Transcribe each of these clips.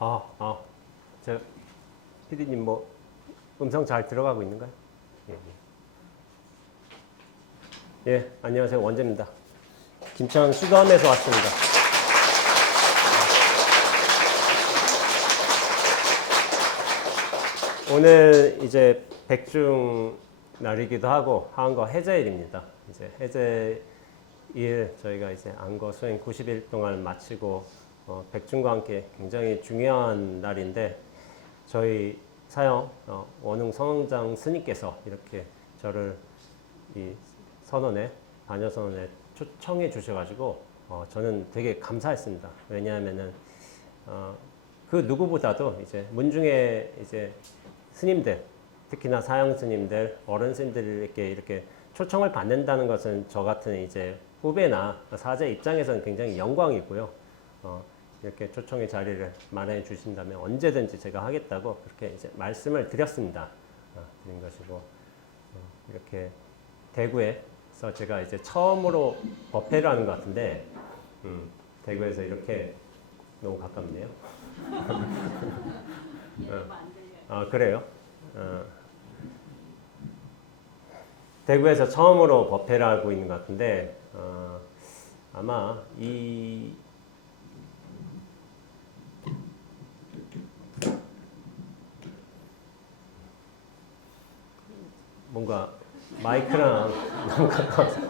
아, 저 PD님 뭐 음성 잘 들어가고 있는가요? 예, 안녕하세요. 원재입니다. 김천 수도원에서 왔습니다. 오늘 이제 백중 날이기도 하고 한거 해제일입니다. 이제 해제일 저희가 이제 안거 수행 90일 동안 마치고 백중과 함께 굉장히 중요한 날인데 저희 사형 원흥 선원장 스님께서 이렇게 저를 이 선언에 반여 선언에 초청해 주셔가지고 저는 되게 감사했습니다. 왜냐하면은 그 누구보다도 이제 문중에 이제 스님들 특히나 사형 스님들 어른 스님들에게 이렇게 초청을 받는다는 것은 저 같은 이제 후배나 사제 입장에서는 굉장히 영광이고요. 이렇게 초청의 자리를 마련해 주신다면 언제든지 제가 하겠다고 그렇게 이제 말씀을 드렸습니다. 드린 것이고 이렇게 대구에서 제가 이제 처음으로 법회를 하는 것 같은데 대구에서 이렇게 너무 가깝네요. 그래요? 대구에서 처음으로 법회를 하고 있는 것 같은데 아마 이 뭔가 마이크랑 너무 가까워서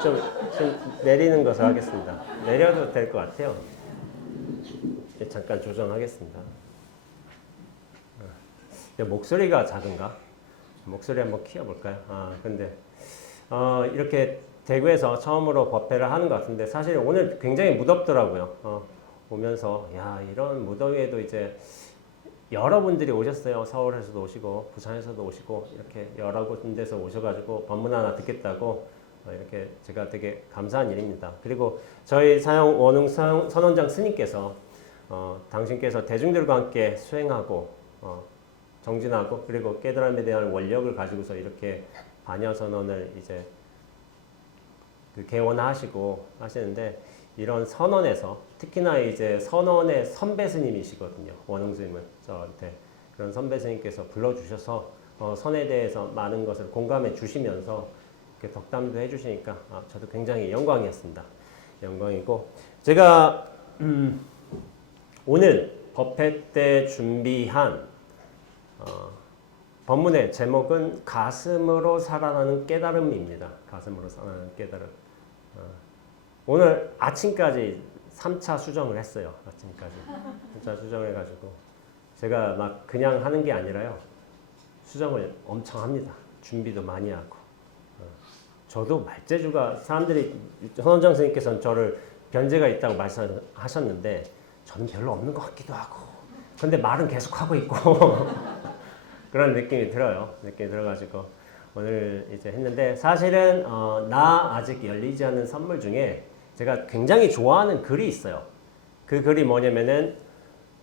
좀 내리는 것을 하겠습니다. 내려도 될 것 같아요. 잠깐 조정하겠습니다. 목소리가 작은가? 목소리 한번 키워볼까요? 근데 이렇게 대구에서 처음으로 법회를 하는 것 같은데 사실 오늘 굉장히 무덥더라고요. 오면서 야 이런 무더위에도 이제 여러분들이 오셨어요. 서울에서도 오시고 부산에서도 오시고 이렇게 여러 군데서 오셔가지고 법문 하나 듣겠다고 이렇게 제가 되게 감사한 일입니다. 그리고 저희 사형 원흥 선원장 스님께서 당신께서 대중들과 함께 수행하고 정진하고 그리고 깨달음에 대한 원력을 가지고서 이렇게 반야선언을 이제 그 개원하시고 하시는데 이런 선언에서 특히나 이제 선언의 선배 스님이시거든요. 원흥 스님은 저한테 그런 선배 스님께서 불러주셔서 선에 대해서 많은 것을 공감해 주시면서 이렇게 덕담도 해주시니까 저도 굉장히 영광이었습니다. 영광이고 제가 오늘 법회 때 준비한 법문의 제목은 가슴으로 살아나는 깨달음입니다. 가슴으로 살아나는 깨달음. 오늘 아침까지 3차 수정을 했어요. 아침까지 3차 수정을 해가지고 제가 막 그냥 하는 게 아니라요. 수정을 엄청 합니다. 준비도 많이 하고. 저도 말재주가 사람들이 선원장 선생님께서는 저를 변제가 있다고 말씀하셨는데 저는 별로 없는 것 같기도 하고 근데 말은 계속 하고 있고 그런 느낌이 들어요. 느낌이 들어가지고 오늘 이제 했는데 사실은 나 아직 열리지 않은 선물 중에 제가 굉장히 좋아하는 글이 있어요. 그 글이 뭐냐면은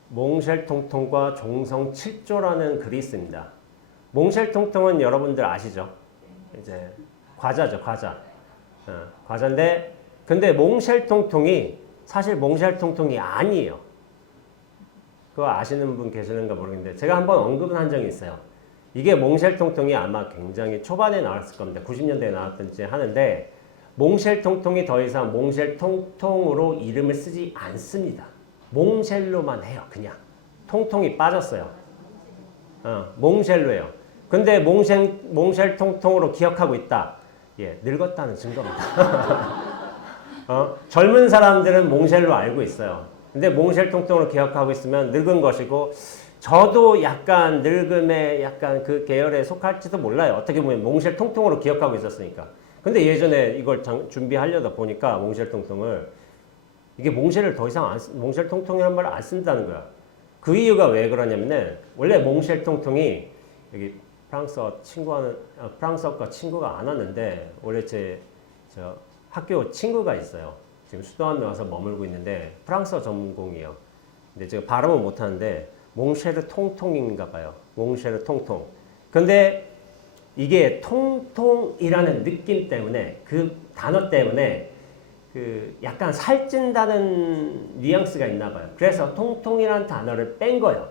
몽쉘통통과 종성 7조라는 글이 있습니다. 몽쉘통통은 여러분들 아시죠? 이제 과자죠, 과자. 과자인데 근데 몽쉘통통이 사실 몽쉘통통이 아니에요. 그거 아시는 분 계시는가 모르겠는데 제가 한번 언급은 한 적이 있어요. 이게 몽쉘통통이 아마 굉장히 초반에 나왔을 겁니다. 90년대에 나왔던지 하는데 몽쉘통통이 더 이상 몽쉘통통으로 이름을 쓰지 않습니다. 몽쉘로만 해요. 그냥 통통이 빠졌어요. 몽쉘로예요. 근데 몽쉘통통으로 기억하고 있다. 예, 늙었다는 증거입니다. 젊은 사람들은 몽쉘로 알고 있어요. 근데 몽쉘통통으로 기억하고 있으면 늙은 것이고 저도 약간 늙음의 약간 그 계열에 속할지도 몰라요. 어떻게 보면 몽쉘통통으로 기억하고 있었으니까. 근데 예전에 이걸 준비하려다 보니까 몽쉘통통을 이게 몽쉘을 더 이상 몽쉘통통이라는 말을 안 쓴다는 거야. 그 이유가 왜 그러냐면은 원래 몽쉘통통이 여기 프랑스어과 친구가 안 왔는데 원래 저 학교 친구가 있어요. 지금 수도원에 와서 머물고 있는데 프랑스어 전공이에요. 근데 제가 발음은 못하는데 몽쉐르 통통인가 봐요. 몽쉐르 통통. 근데 이게 통통이라는 느낌 때문에 그 단어 때문에 그 약간 살찐다는 뉘앙스가 있나 봐요. 그래서 통통이라는 단어를 뺀 거예요.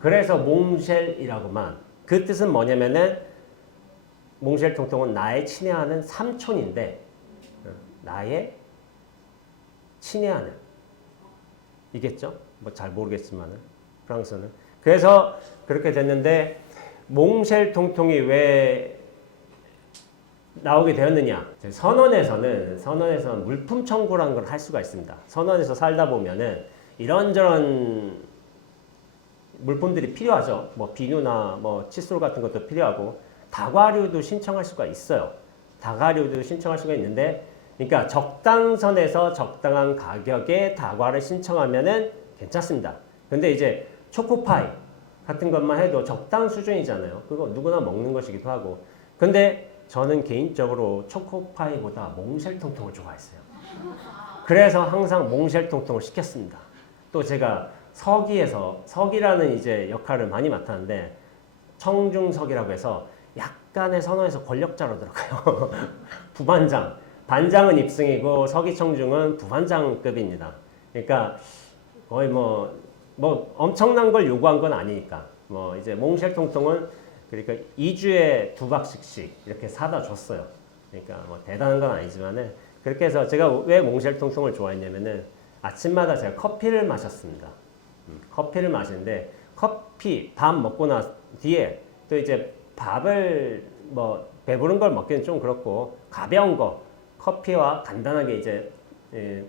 그래서 몽쉘이라고만. 그 뜻은 뭐냐면은 몽쉘 통통은 나의 친애하는 삼촌인데 나의 친애하는 이겠죠? 뭐 잘 모르겠지만은 프랑스는. 그래서 그렇게 됐는데 몽쉘 통통이 왜 나오게 되었느냐? 선원에서는 물품 청구라는 걸 할 수가 있습니다. 선원에서 살다 보면은 이런저런 물품들이 필요하죠. 뭐 비누나 뭐 칫솔 같은 것도 필요하고 다과류도 신청할 수가 있어요. 다과류도 신청할 수가 있는데, 그러니까 적당선에서 적당한 가격에 다과를 신청하면은 괜찮습니다. 근데 이제 초코파이 같은 것만 해도 적당 수준이잖아요. 그거 누구나 먹는 것이기도 하고. 근데 저는 개인적으로 초코파이보다 몽쉘통통을 좋아했어요. 그래서 항상 몽쉘통통을 시켰습니다. 또 제가 서기라는 이제 역할을 많이 맡았는데 청중석이라고 해서 약간의 선호에서 권력자로 들어가요. 부반장. 반장은 입승이고 서기 청중은 부반장급입니다. 그러니까 거의 뭐 엄청난 걸 요구한 건 아니니까. 뭐 이제 몽쉘통통은 그러니까 2주에 2박씩씩 이렇게 사다 줬어요. 그러니까 뭐 대단한 건 아니지만은 그렇게 해서 제가 왜 몽쉘통통을 좋아했냐면은 아침마다 제가 커피를 마셨습니다. 커피를 마시는데 밥 먹고 나 뒤에 또 이제 밥을 뭐 배부른 걸 먹기는 좀 그렇고 가벼운 거 커피와 간단하게 이제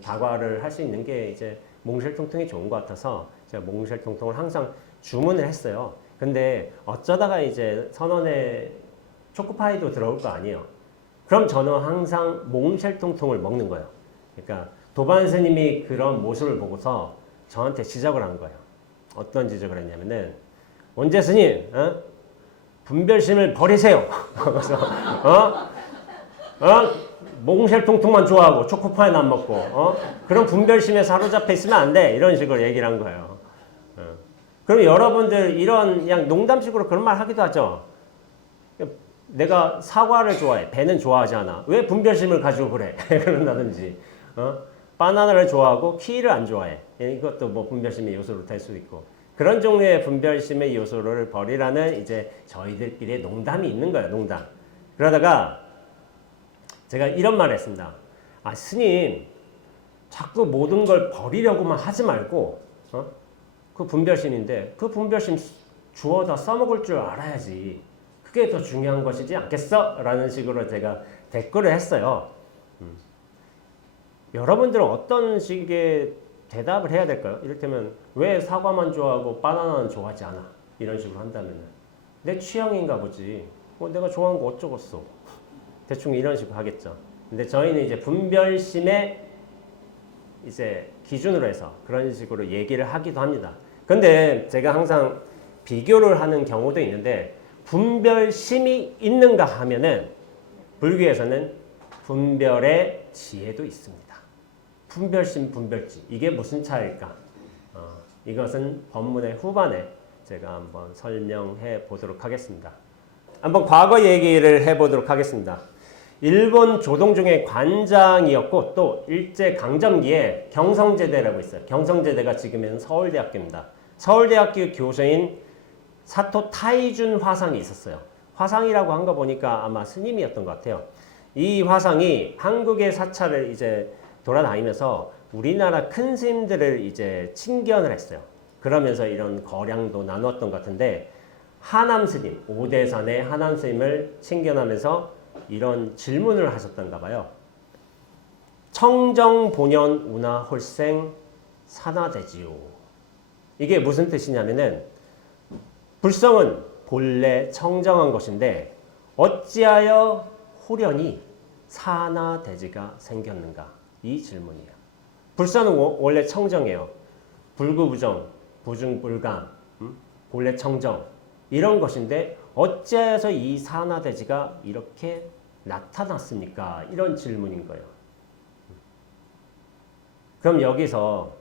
다과를 할 수 있는 게 이제 몽쉘통통이 좋은 것 같아서 제가 몽쉘통통을 항상 주문을 했어요. 근데 어쩌다가 이제 선원에 초코파이도 들어올 거 아니에요. 그럼 저는 항상 몽쉘통통을 먹는 거예요. 그러니까 도반 스님이 그런 모습을 보고서 저한테 지적을 한 거예요. 어떤 지적을 했냐면은 원재 스님, 분별심을 버리세요. 그래서 몽쉘통통만 좋아하고 초코파이는 안 먹고 그런 분별심에 사로잡혀 있으면 안 돼. 이런 식으로 얘기를 한 거예요. 그럼 여러분들 이런 그냥 농담식으로 그런 말 하기도 하죠. 내가 사과를 좋아해. 배는 좋아하지 않아. 왜 분별심을 가지고 그래? 그런다든지. 바나나를 좋아하고 키위를 안 좋아해. 이것도 뭐 분별심의 요소로 될 수도 있고. 그런 종류의 분별심의 요소를 버리라는 이제 저희들끼리의 농담이 있는 거예요. 농담. 그러다가 제가 이런 말을 했습니다. 아, 스님, 자꾸 모든 걸 버리려고만 하지 말고, 그 분별심인데, 그 분별심 주워다 써먹을 줄 알아야지. 그게 더 중요한 것이지 않겠어? 라는 식으로 제가 댓글을 했어요. 여러분들은 어떤 식의 대답을 해야 될까요? 이를테면, 왜 사과만 좋아하고 바나나는 좋아하지 않아? 이런 식으로 한다면, 내 취향인가 보지. 내가 좋아하는 거 어쩌겠어. 대충 이런 식으로 하겠죠. 근데 저희는 이제 분별심의 이제 기준으로 해서 그런 식으로 얘기를 하기도 합니다. 근데 제가 항상 비교를 하는 경우도 있는데 분별심이 있는가 하면은 불교에서는 분별의 지혜도 있습니다. 분별심, 분별지. 이게 무슨 차이일까? 이것은 법문의 후반에 제가 한번 설명해 보도록 하겠습니다. 한번 과거 얘기를 해보도록 하겠습니다. 일본 조동종의 관장이었고 또 일제 강점기에 경성제대라고 있어요. 경성제대가 지금은 서울대학교입니다. 서울대학교 교수인 사토 타이준 화상이 있었어요. 화상이라고 한 거 보니까 아마 스님이었던 것 같아요. 이 화상이 한국의 사찰을 이제 돌아다니면서 우리나라 큰 스님들을 이제 친견을 했어요. 그러면서 이런 거량도 나누었던 것 같은데 하남 스님, 오대산의 하남 스님을 친견하면서 이런 질문을 하셨던가 봐요. 청정 본연 운하 홀생 산화되지요. 이게 무슨 뜻이냐면은 불성은 본래 청정한 것인데 어찌하여 후련히 산화대지가 생겼는가? 이 질문이에요. 불성은 원래 청정해요. 불구부정, 부중불감, 본래 청정 이런 것인데 어찌해서 이 산화대지가 이렇게 나타났습니까? 이런 질문인 거예요. 그럼 여기서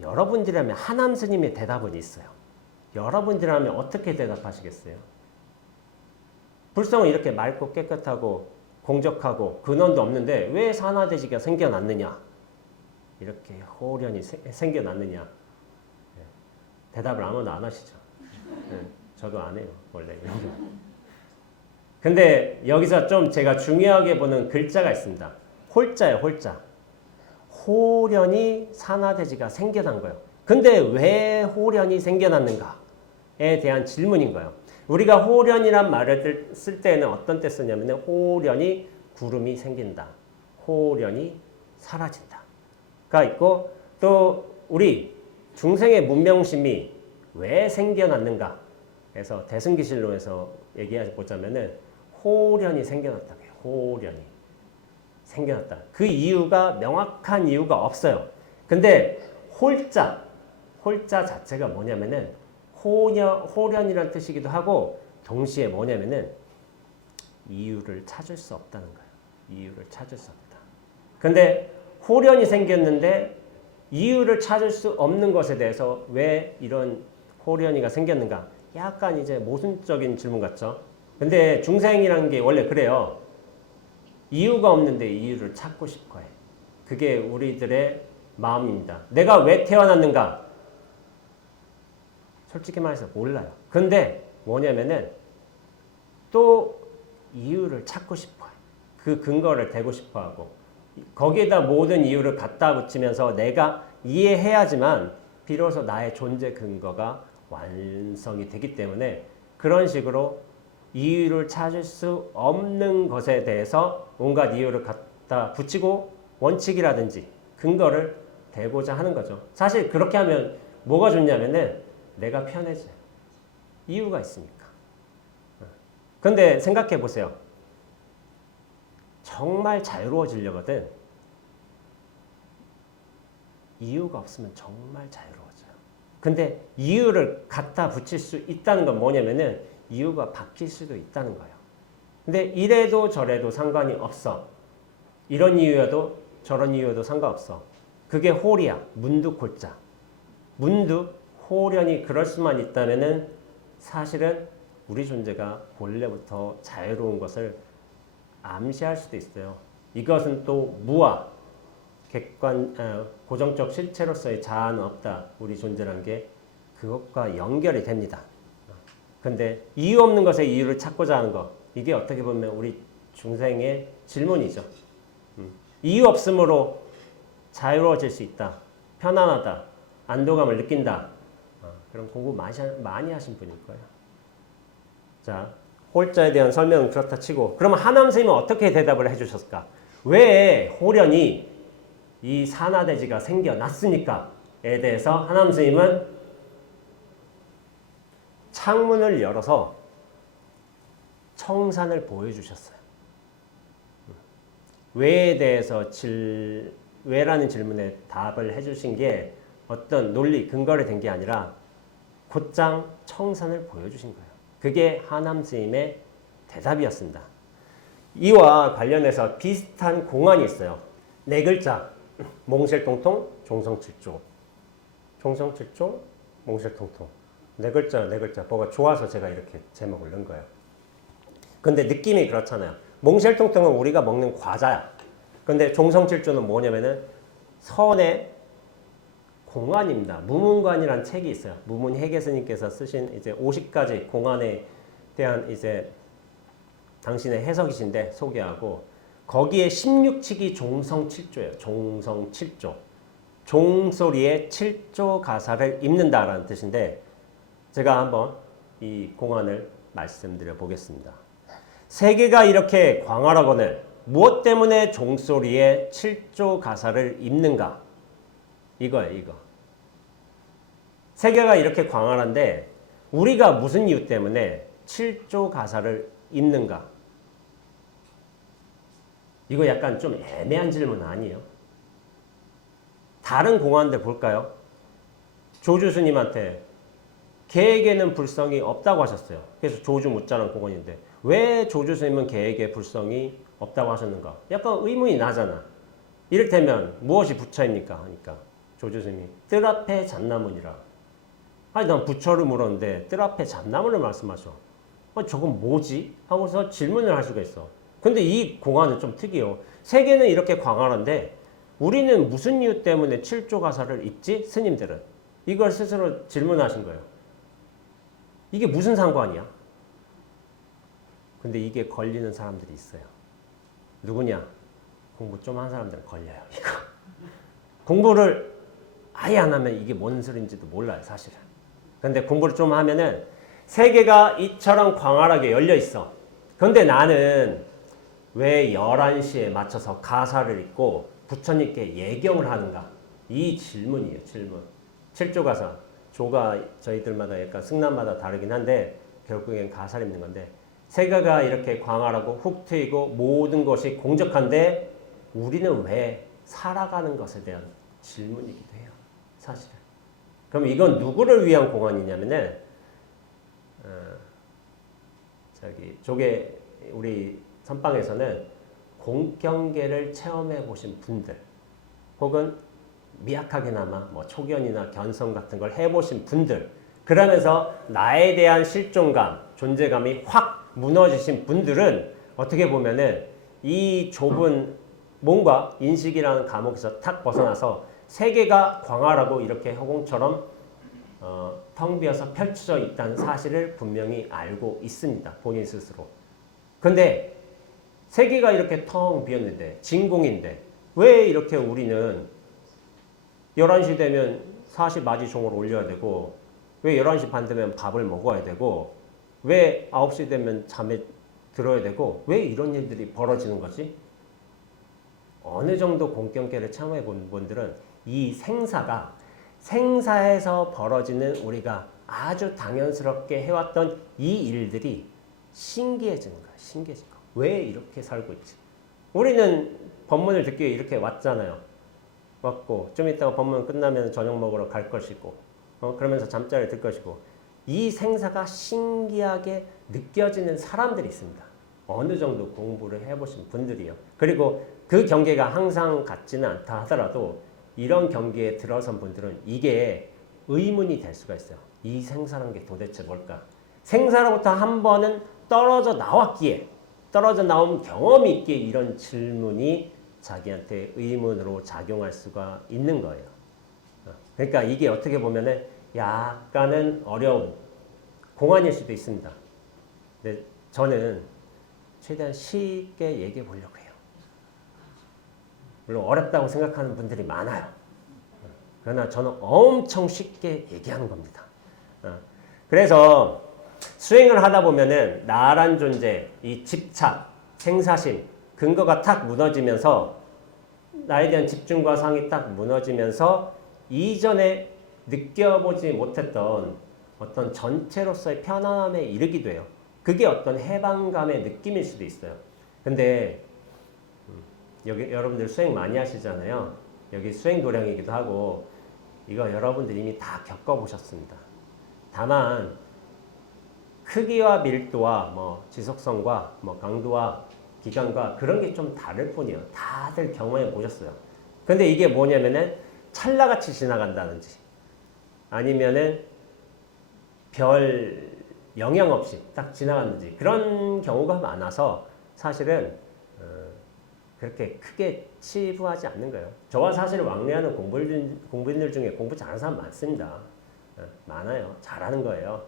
여러분들이라면 하남 스님의 대답은 있어요. 여러분들이라면 어떻게 대답하시겠어요? 불성은 이렇게 맑고 깨끗하고 공적하고 근원도 없는데 왜 산화대지가 생겨났느냐? 이렇게 호련이 생겨났느냐? 네. 대답을 아무도 안 하시죠. 네. 저도 안 해요, 원래. 근데 여기서 좀 제가 중요하게 보는 글자가 있습니다. 홀자예요, 홀자. 호련이 산화대지가 생겨난 거예요. 근데 왜 호련이 생겨났는가에 대한 질문인 거예요. 우리가 호련이란 말을 쓸 때는 어떤 때 쓰냐면 호련이 구름이 생긴다. 호련이 사라진다.가 있고 또 우리 중생의 문명심이 왜 생겨났는가 해서 대승기실론에서 얘기해보자면은 호련이 생겨났다. 호련이 생겨났다. 그 이유가 명확한 이유가 없어요. 근데 홀자 자체가 뭐냐면은 호련이라는 뜻이기도 하고 동시에 뭐냐면은 이유를 찾을 수 없다는 거예요. 이유를 찾을 수 없다. 근데 호련이 생겼는데 이유를 찾을 수 없는 것에 대해서 왜 이런 호련이가 생겼는가? 약간 이제 모순적인 질문 같죠? 근데 중생이라는 게 원래 그래요. 이유가 없는데 이유를 찾고 싶어 해. 그게 우리들의 마음입니다. 내가 왜 태어났는가? 솔직히 말해서 몰라요. 근데 뭐냐면은 또 이유를 찾고 싶어 해. 그 근거를 대고 싶어 하고 거기에다 모든 이유를 갖다 붙이면서 내가 이해해야지만 비로소 나의 존재 근거가 완성이 되기 때문에 그런 식으로 이유를 찾을 수 없는 것에 대해서 온갖 이유를 갖다 붙이고 원칙이라든지 근거를 대고자 하는 거죠. 사실 그렇게 하면 뭐가 좋냐면은 내가 편해져요. 이유가 있으니까. 근데 생각해 보세요. 정말 자유로워지려거든. 이유가 없으면 정말 자유로워져요. 근데 이유를 갖다 붙일 수 있다는 건 뭐냐면은 이유가 바뀔 수도 있다는 거예요. 근데 이래도 저래도 상관이 없어. 이런 이유여도 저런 이유여도 상관없어. 그게 홀이야. 문득 홀자. 문득 호련이 그럴 수만 있다면은 사실은 우리 존재가 본래부터 자유로운 것을 암시할 수도 있어요. 이것은 또 무아, 고정적 실체로서의 자아는 없다. 우리 존재란 게 그것과 연결이 됩니다. 근데 이유 없는 것에 이유를 찾고자 하는 것, 이게 어떻게 보면 우리 중생의 질문이죠. 이유 없음으로 자유로워질 수 있다. 편안하다. 안도감을 느낀다. 그럼 공부 많이 하신 분일 거예요. 자, 홀자에 대한 설명은 그렇다 치고 그러면 하남 선생님은 어떻게 대답을 해주셨을까? 왜 호련이 이 산화대지가 생겨났습니까?에 대해서 하남 선생님은 창문을 열어서 청산을 보여주셨어요. 왜에 대해서 왜라는 질문에 답을 해주신 게 어떤 논리, 근거를 댄 게 아니라 곧장 청산을 보여주신 거예요. 그게 하남 스님의 대답이었습니다. 이와 관련해서 비슷한 공안이 있어요. 네 글자, 몽실통통, 종성칠조. 종성칠조, 몽실통통. 네 글자, 뭐가 좋아서 제가 이렇게 제목을 넣은 거예요. 근데 느낌이 그렇잖아요. 몽실통통은 우리가 먹는 과자야. 근데 종성칠조는 뭐냐면은 선의 공안입니다. 무문관이라는 책이 있어요. 무문 해계 스님께서 쓰신 이제 50가지 공안에 대한 이제 당신의 해석이신데 소개하고 거기에 16칙이 종성칠조예요. 종성칠조. 종소리에 7조 가사를 입는다라는 뜻인데 제가 한번 이 공안을 말씀드려 보겠습니다. 세계가 이렇게 광활하거늘 무엇 때문에 종소리에 7조 가사를 입는가? 이거예요, 이거. 세계가 이렇게 광활한데 우리가 무슨 이유 때문에 7조 가사를 입는가? 이거 약간 좀 애매한 질문 아니에요? 다른 공안들 볼까요? 조주 스님한테 개에게는 불성이 없다고 하셨어요. 그래서 조주 묻자는 공안인데 왜 조주 스님은 개에게 불성이 없다고 하셨는가? 약간 의문이 나잖아. 이를테면 무엇이 부처입니까? 하니까 조주 스님이 뜰 앞에 잣나무니라. 아니 난 부처를 물었는데 뜰 앞에 잣나무를 말씀하셔. 아니 저건 뭐지? 하고서 질문을 할 수가 있어. 근데 이 공안은 좀 특이해요. 세계는 이렇게 광활한데 우리는 무슨 이유 때문에 7조 가사를 읽지? 스님들은. 이걸 스스로 질문하신 거예요. 이게 무슨 상관이야? 근데 이게 걸리는 사람들이 있어요. 누구냐? 공부 좀 한 사람들은 걸려요. 이거. 공부를 아예 안 하면 이게 뭔 소리인지도 몰라요. 사실은. 근데 공부를 좀 하면은 세계가 이처럼 광활하게 열려 있어. 근데 나는 왜 11시에 맞춰서 가사를 읽고 부처님께 예경을 하는가? 이 질문이에요. 질문. 7조 가사. 조가 저희들마다 약간 승남마다 다르긴 한데 결국엔 가사를 읽는 건데 세계가 이렇게 광활하고 훅 트이고 모든 것이 공적한데 우리는 왜 살아가는 것에 대한 질문이기도 해요. 사실은. 그럼 이건 누구를 위한 공안이냐면은 조계 우리 선방에서는 공경계를 체험해 보신 분들 혹은 미약하게나마 뭐 초견이나 견성 같은 걸 해보신 분들 그러면서 나에 대한 실존감, 존재감이 확 무너지신 분들은 어떻게 보면은 이 좁은 뭔가 인식이라는 감옥에서 탁 벗어나서 세계가 광활하고 이렇게 허공처럼 텅 비어서 펼쳐져 있다는 사실을 분명히 알고 있습니다. 본인 스스로. 근데 세계가 이렇게 텅 비었는데 진공인데 왜 이렇게 우리는 11시 되면 40마지 종을 올려야 되고 왜 11시 반 되면 밥을 먹어야 되고 왜 9시 되면 잠에 들어야 되고 왜 이런 일들이 벌어지는 거지? 어느 정도 공경계를 체험해 본 분들은 이 생사에서 벌어지는 우리가 아주 당연스럽게 해왔던 이 일들이 신기해지는 거야. 신기해지는 거야. 왜 이렇게 살고 있지? 우리는 법문을 듣기 위해 이렇게 왔잖아요. 왔고 좀 이따가 법문 끝나면 저녁 먹으러 갈 것이고 그러면서 잠자리를 들 것이고 이 생사가 신기하게 느껴지는 사람들이 있습니다. 어느 정도 공부를 해보신 분들이요. 그리고 그 경계가 항상 같지는 않다 하더라도 이런 경계에 들어선 분들은 이게 의문이 될 수가 있어요. 이 생사라는 게 도대체 뭘까? 생사로부터 한 번은 떨어져 나왔기에 떨어져 나온 경험이 있기에 이런 질문이 자기한테 의문으로 작용할 수가 있는 거예요. 그러니까 이게 어떻게 보면은 약간은 어려운 공안일 수도 있습니다. 근데 저는 최대한 쉽게 얘기해 보려고 해요. 물론 어렵다고 생각하는 분들이 많아요. 그러나 저는 엄청 쉽게 얘기하는 겁니다. 그래서 수행을 하다 보면은 나란 존재, 이 집착, 생사심, 근거가 탁 무너지면서 나에 대한 집중과 상이 딱 무너지면서 이전에 느껴보지 못했던 어떤 전체로서의 편안함에 이르기도 해요. 그게 어떤 해방감의 느낌일 수도 있어요. 근데 여기 여러분들 수행 많이 하시잖아요. 여기 수행 도량이기도 하고 이거 여러분들 이미 다 겪어보셨습니다. 다만 크기와 밀도와 뭐 지속성과 뭐 강도와 기간과 그런 게 좀 다를 뿐이에요. 다들 경험해 보셨어요. 근데 이게 뭐냐면은 찰나같이 지나간다든지 아니면은 별 영향 없이 딱 지나갔는지 그런 경우가 많아서 사실은 그렇게 크게 치부하지 않는 거예요. 저와 사실 왕래하는 공부인들 중에 공부 잘하는 사람 많습니다. 많아요. 잘하는 거예요.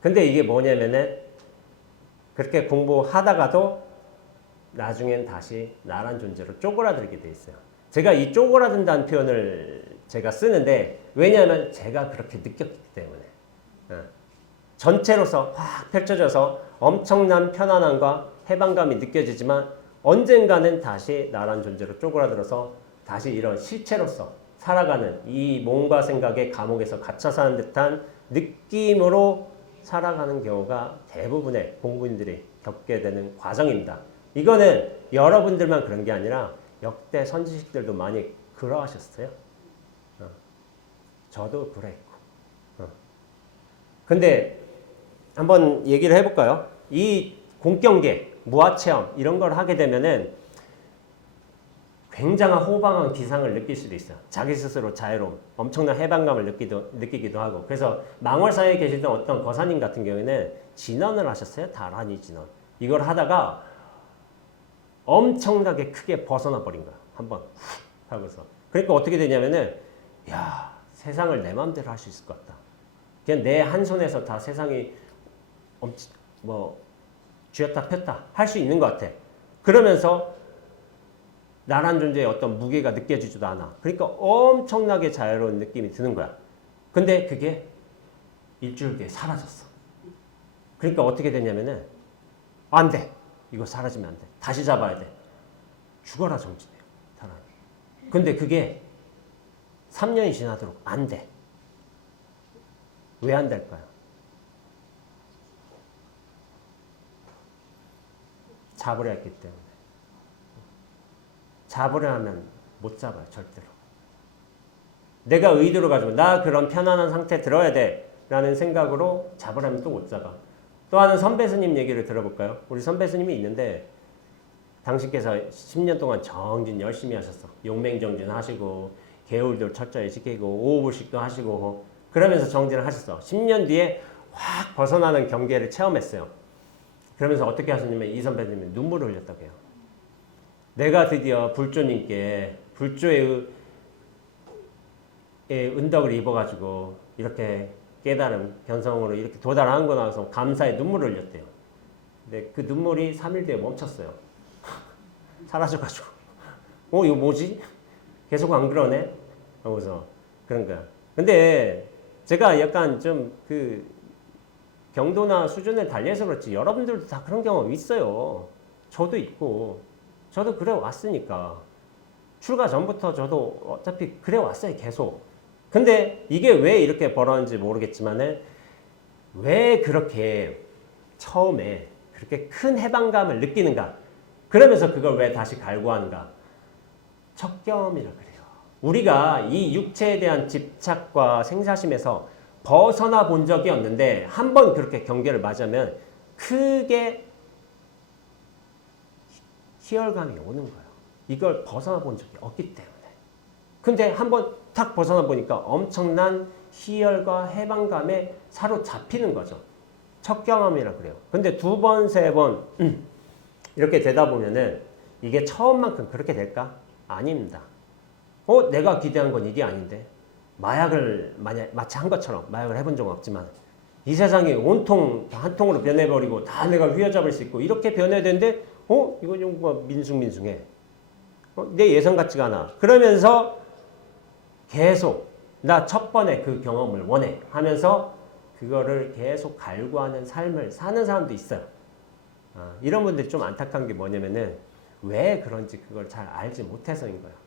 근데 이게 뭐냐면은 그렇게 공부하다가도 나중엔 다시 나란 존재로 쪼그라들게 돼 있어요. 제가 이 쪼그라든다는 표현을 제가 쓰는데 왜냐하면 제가 그렇게 느꼈기 때문에 전체로서 확 펼쳐져서 엄청난 편안함과 해방감이 느껴지지만 언젠가는 다시 나란 존재로 쪼그라들어서 다시 이런 실체로서 살아가는 이 몸과 생각의 감옥에서 갇혀 사는 듯한 느낌으로 살아가는 경우가 대부분의 공부인들이 겪게 되는 과정입니다. 이거는 여러분들만 그런 게 아니라 역대 선지식들도 많이 그러하셨어요. 저도 그랬고. 근데 한번 얘기를 해볼까요? 이 공경계, 무아체험 이런 걸 하게 되면은 굉장한 호방한 기상을 느낄 수도 있어요. 자기 스스로 자유로움, 엄청난 해방감을 느끼기도 하고. 그래서 망월사에 계시던 어떤 거사님 같은 경우에는 진언을 하셨어요. 다란이 진언. 이걸 하다가 엄청나게 크게 벗어나 버린 거야. 한번 훅 하고서. 그러니까 어떻게 되냐면은 야, 세상을 내 마음대로 할 수 있을 것 같다. 그냥 내 한 손에서 다 세상이 뭐 쥐었다 폈다 할 수 있는 것 같아. 그러면서 나란 존재의 어떤 무게가 느껴지지도 않아. 그러니까 엄청나게 자유로운 느낌이 드는 거야. 근데 그게 일주일 뒤에 사라졌어. 그러니까 어떻게 되냐면은 안 돼. 이거 사라지면 안 돼. 다시 잡아야 돼. 죽어라 정진이에요. 사람이. 근데 그게 3년이 지나도록 안 돼. 왜 안 될까요? 잡으려 했기 때문에. 잡으려 하면 못 잡아요. 절대로. 내가 의도를 가지고 나 그런 편안한 상태 들어야 돼 라는 생각으로 잡으려면 또 못 잡아. 또 하는 선배 스님 얘기를 들어볼까요? 우리 선배 스님이 있는데 당신께서 10년 동안 정진 열심히 하셨어. 용맹정진 하시고 개울들 철저히 지키고 오후불식도 하시고 그러면서 정진을 하셨어. 10년 뒤에 확 벗어나는 경계를 체험했어요. 그러면서 어떻게 하셨냐면 이 선배님이 눈물을 흘렸다고 해요. 내가 드디어 불조님께 불조의 은덕을 입어가지고 이렇게 깨달음, 견성으로 이렇게 도달한 거 나와서 감사의 눈물을 흘렸대요. 근데 그 눈물이 3일 뒤에 멈췄어요. 사라져가지고. 이거 뭐지? 계속 안 그러네? 하고서 그런 거야. 근데 제가 약간 좀 그 경도나 수준에 달려서 그렇지 여러분들도 다 그런 경험 있어요. 저도 있고 저도 그래 왔으니까 출가 전부터 저도 어차피 그래 왔어요. 계속. 근데 이게 왜 이렇게 벌어졌는지 모르겠지만은 왜 그렇게 처음에 그렇게 큰 해방감을 느끼는가? 그러면서 그걸 왜 다시 갈구하는가? 첫 경험이라 그래요. 우리가 이 육체에 대한 집착과 생사심에서 벗어나 본 적이 없는데 한 번 그렇게 경계를 맞으면 크게 희열감이 오는 거예요. 이걸 벗어나 본 적이 없기 때문에. 근데 한번 탁 벗어나 보니까 엄청난 희열과 해방감에 사로잡히는 거죠. 첫 경험이라 그래요. 근데 두 번, 세 번 이렇게 되다 보면은 이게 처음만큼 그렇게 될까? 아닙니다. 내가 기대한 건 이게 아닌데 마약을 마치 한 것처럼 마약을 해본 적은 없지만 이 세상이 온통 한 통으로 변해버리고 다 내가 휘어잡을 수 있고 이렇게 변해야 되는데 이거 좀 민숭민숭해. 내 예상 같지가 않아. 그러면서 계속 나 첫 번에 그 경험을 원해 하면서 그거를 계속 갈구하는 삶을 사는 사람도 있어요. 이런 분들이 좀 안타까운 게 뭐냐면은 왜 그런지 그걸 잘 알지 못해서인 거예요.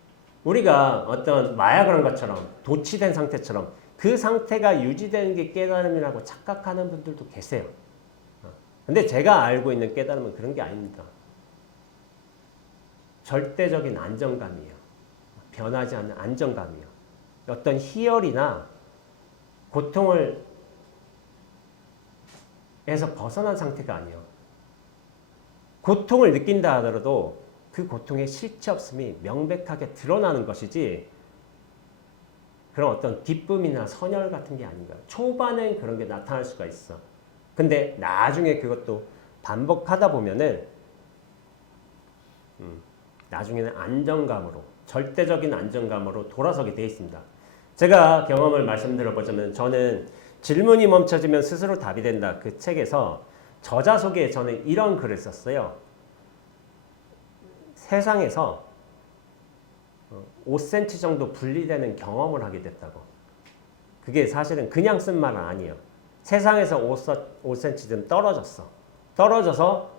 우리가 어떤 마약을 한 것처럼 도취된 상태처럼 그 상태가 유지되는 게 깨달음이라고 착각하는 분들도 계세요. 근데 제가 알고 있는 깨달음은 그런 게 아닙니다. 절대적인 안정감이에요. 변하지 않는 안정감이에요. 어떤 희열이나 고통을 에서 벗어난 상태가 아니에요. 고통을 느낀다 하더라도 그 고통의 실체 없음이 명백하게 드러나는 것이지 그런 어떤 기쁨이나 선열 같은 게 아닌가요? 초반엔 그런 게 나타날 수가 있어. 근데 나중에 그것도 반복하다 보면은 나중에는 안정감으로 절대적인 안정감으로 돌아서게 되어 있습니다. 제가 경험을 말씀드려보자면 저는 질문이 멈춰지면 스스로 답이 된다. 그 책에서 저자 소개에 저는 이런 글을 썼어요. 세상에서 5cm 정도 분리되는 경험을 하게 됐다고. 그게 사실은 그냥 쓴 말은 아니에요. 세상에서 5cm 좀 떨어졌어. 떨어져서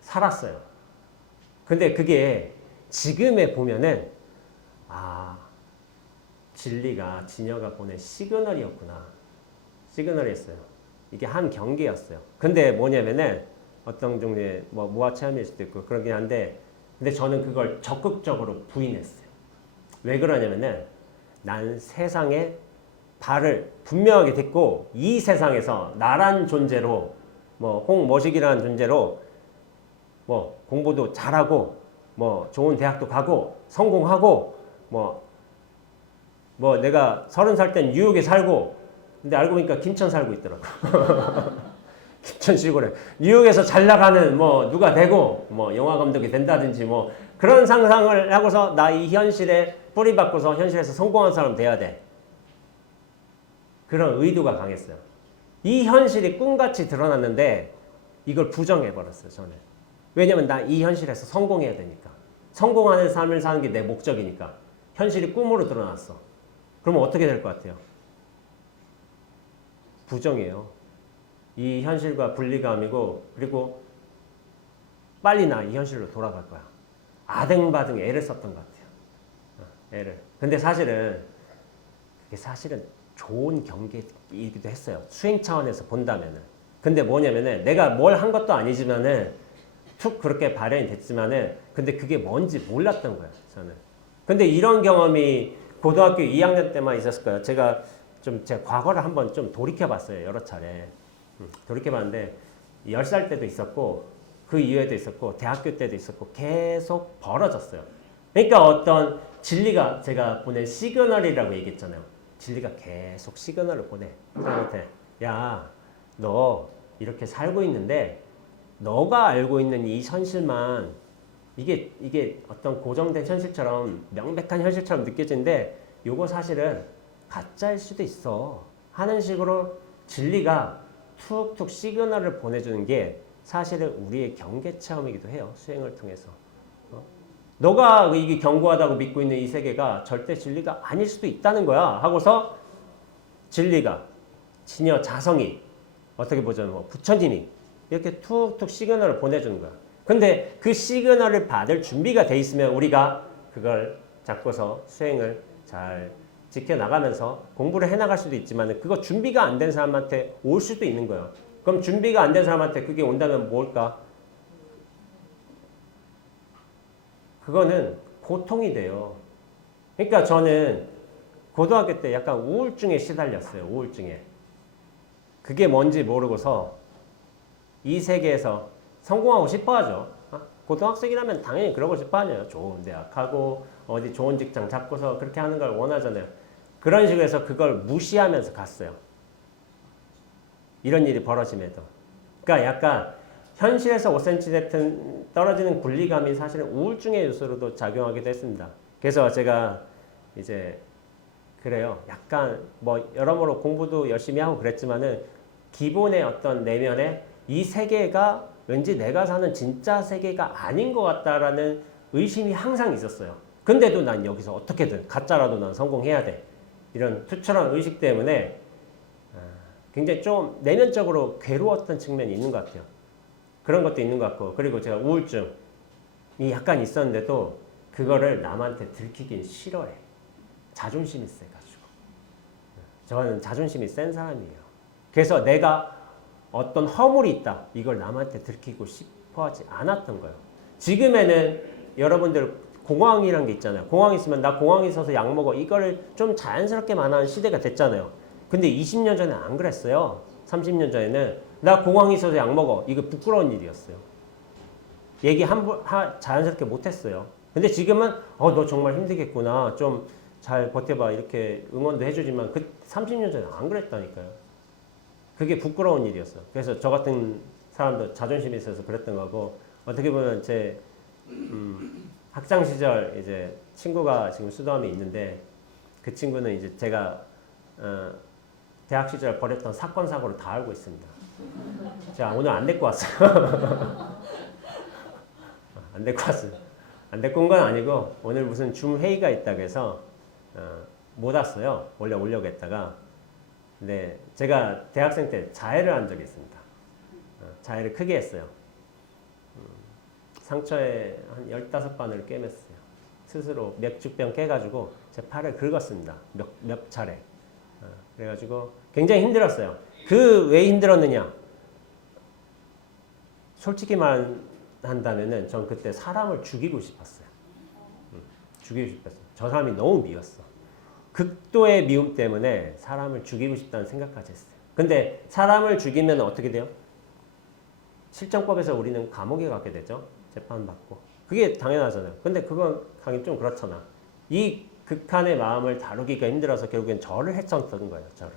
살았어요. 근데 그게 지금에 보면은 진리가 진여가 보낸 시그널이었구나. 시그널이었어요. 이게 한 경계였어요. 근데 뭐냐면은 어떤 종류의 무아 체험일 수도 있고 그러긴 한데 근데 저는 그걸 적극적으로 부인했어요. 왜 그러냐면은 난 세상에 발을 분명하게 딛고 이 세상에서 나란 존재로 홍머식이라는 존재로 공부도 잘하고 좋은 대학도 가고 성공하고 내가 30살 땐 뉴욕에 살고 근데 알고 보니까 김천 살고 있더라고. 김천식으로 뉴욕에서 잘 나가는 뭐 누가 되고 뭐 영화 감독이 된다든지 뭐 그런 상상을 하고서 나 이 현실에 뿌리 박고서 현실에서 성공한 사람 돼야 돼. 그런 의도가 강했어요. 이 현실이 꿈같이 드러났는데 이걸 부정해버렸어요, 저는. 왜냐면 나 이 현실에서 성공해야 되니까. 성공하는 삶을 사는 게 내 목적이니까. 현실이 꿈으로 드러났어. 그러면 어떻게 될 것 같아요? 부정해요. 이 현실과 분리감이고 그리고 빨리 나 이 현실로 돌아갈 거야. 아등바등 애를 썼던 것 같아요. 애를. 근데 사실은 그게 사실은 좋은 경계이기도 했어요. 수행 차원에서 본다면은. 근데 뭐냐면은 내가 뭘 한 것도 아니지만은 툭 그렇게 발현이 됐지만은 근데 그게 뭔지 몰랐던 거예요. 저는. 근데 이런 경험이 고등학교 2학년 때만 있었을 거예요. 제가 제 과거를 한번 좀 돌이켜봤어요. 여러 차례. 돌이켜봤는데 10살 때도 있었고 그 이후에도 있었고 대학교 때도 있었고 계속 벌어졌어요. 그러니까 어떤 진리가 제가 보낸 시그널이라고 얘기했잖아요. 진리가 계속 시그널을 보내. 사람한테 야, 너 이렇게 살고 있는데 너가 알고 있는 이 현실만 이게 어떤 고정된 현실처럼 명백한 현실처럼 느껴지는데 요거 사실은 가짜일 수도 있어 하는 식으로 진리가 툭툭 시그널을 보내주는 게 사실은 우리의 경계 체험이기도 해요. 수행을 통해서. 너가 이게 견고하다고 믿고 있는 이 세계가 절대 진리가 아닐 수도 있다는 거야 하고서 진리가 진여 자성이 어떻게 보자면 뭐 부처님이 이렇게 툭툭 시그널을 보내주는 거야. 근데 그 시그널을 받을 준비가 돼 있으면 우리가 그걸 잡고서 수행을 잘 지켜나가면서 공부를 해나갈 수도 있지만 그거 준비가 안 된 사람한테 올 수도 있는 거예요. 그럼 준비가 안 된 사람한테 그게 온다면 뭘까? 그거는 고통이 돼요. 그러니까 저는 고등학교 때 약간 우울증에 시달렸어요. 우울증에. 그게 뭔지 모르고서 이 세계에서 성공하고 싶어 하죠. 고등학생이라면 당연히 그러고 싶어 하죠. 좋은 대학 가고 어디 좋은 직장 잡고서 그렇게 하는 걸 원하잖아요. 그런 식으로 해서 그걸 무시하면서 갔어요. 이런 일이 벌어짐에도. 그러니까 약간 현실에서 5cm 떨어지는 분리감이 사실은 우울증의 요소로도 작용하기도 했습니다. 그래서 제가 이제 그래요. 약간 뭐 여러모로 공부도 열심히 하고 그랬지만은 기본의 어떤 내면에 이 세계가 왠지 내가 사는 진짜 세계가 아닌 것 같다라는 의심이 항상 있었어요. 근데도 난 여기서 어떻게든 가짜라도 난 성공해야 돼. 이런 투철한 의식 때문에 굉장히 좀 내면적으로 괴로웠던 측면이 있는 것 같아요. 그런 것도 있는 것 같고 그리고 제가 우울증이 약간 있었는데도 그거를 남한테 들키긴 싫어해. 자존심이 세가지고. 저는 자존심이 센 사람이에요. 그래서 내가 어떤 허물이 있다. 이걸 남한테 들키고 싶어 하지 않았던 거예요. 지금에는 여러분들 공황이란 게 있잖아요. 공황이 있으면 나 공황이 있어서 약 먹어. 이거를 좀 자연스럽게 말하는 시대가 됐잖아요. 근데 20년 전에 안 그랬어요. 30년 전에는 나 공황이 있어서 약 먹어. 이거 부끄러운 일이었어요. 얘기 자연스럽게 못했어요. 근데 지금은 너 정말 힘들겠구나. 좀 잘 버텨봐. 이렇게 응원도 해주지만 그 30년 전에 안 그랬다니까요. 그게 부끄러운 일이었어요. 그래서 저 같은 사람도 자존심이 있어서 그랬던 거고 어떻게 보면 제 학창 시절 이제 친구가 지금 수도함에 있는데 그 친구는 이제 제가 대학 시절 벌였던 사건 사고를 다 알고 있습니다. 제가 오늘 안 데리고 왔어요. 안 데리고 왔어요. 안 데리고 온 건 아니고 오늘 무슨 줌 회의가 있다고 해서 못 왔어요. 원래 오려고 했다가 근데 제가 대학생 때 자해를 한 적이 있습니다. 자해를 크게 했어요. 상처에 한 15바늘 꿰맸어요. 스스로 맥주병 깨가지고 제 팔을 긁었습니다. 몇 차례. 그래가지고 굉장히 힘들었어요. 그 왜 힘들었느냐? 솔직히 말한다면은 전 그때 사람을 죽이고 싶었어요. 죽이고 싶었어요. 저 사람이 너무 미웠어. 극도의 미움 때문에 사람을 죽이고 싶다는 생각까지 했어요. 근데 사람을 죽이면 어떻게 돼요? 실정법에서 우리는 감옥에 가게 되죠. 재판받고. 그게 당연하잖아요. 근데 그건 당연히 좀 그렇잖아. 이 극한의 마음을 다루기가 힘들어서 결국엔 저를 해쳤던 거예요. 저를.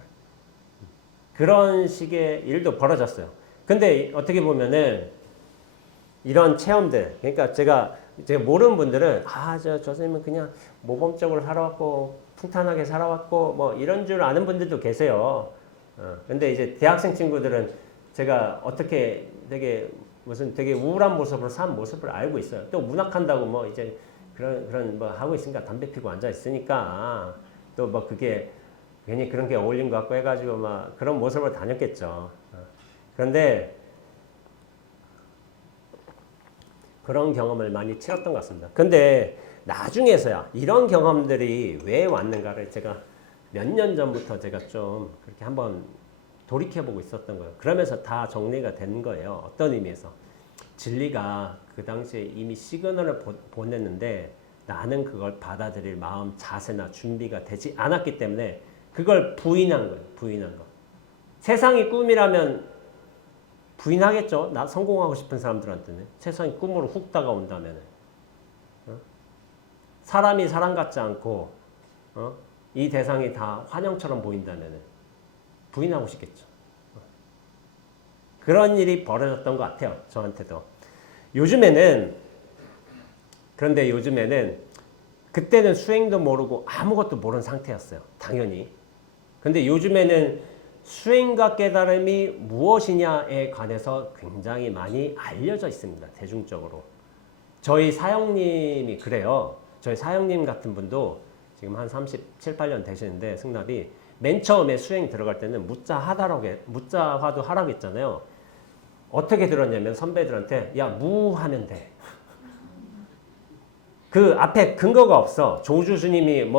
그런 식의 일도 벌어졌어요. 근데 어떻게 보면은 이런 체험들, 그러니까 제가 모르는 분들은 저 선생님은 그냥 모범적으로 살아왔고 풍탄하게 살아왔고 뭐 이런 줄 아는 분들도 계세요. 근데 이제 대학생 친구들은 제가 어떻게 되게 우울한 모습으로 산 모습을 알고 있어요. 또 문학한다고 뭐 이제 그런 뭐 하고 있으니까 담배 피고 앉아 있으니까 또 뭐 그게 괜히 그런 게 어울린 것 같고 해가지고 막 그런 모습으로 다녔겠죠. 그런데 그런 경험을 많이 치렀던 것 같습니다. 근데 나중에서야 이런 경험들이 왜 왔는가를 제가 몇 년 전부터 제가 좀 그렇게 한번 돌이켜보고 있었던 거예요. 그러면서 다 정리가 된 거예요. 어떤 의미에서. 진리가 그 당시에 이미 시그널을 보냈는데 나는 그걸 받아들일 마음, 자세나 준비가 되지 않았기 때문에 그걸 부인한 거예요. 부인한 거. 세상이 꿈이라면 부인하겠죠. 나 성공하고 싶은 사람들한테는. 세상이 꿈으로 훅 다가온다면. 사람이 사람 같지 않고 이 대상이 다 환영처럼 보인다면 부인하고 싶겠죠. 그런 일이 벌어졌던 것 같아요. 저한테도. 그런데 요즘에는 그때는 수행도 모르고 아무것도 모르는 상태였어요. 당연히. 근데 요즘에는 수행과 깨달음이 무엇이냐에 관해서 굉장히 많이 알려져 있습니다. 대중적으로. 저희 사형님이 그래요. 저희 사형님 같은 분도 지금 한 37, 8년 되시는데 승납이 맨 처음에 수행 들어갈 때는 무자화도 하라고 했잖아요. 어떻게 들었냐면 선배들한테 야 무하면 돼. 그 앞에 근거가 없어. 조주 스님이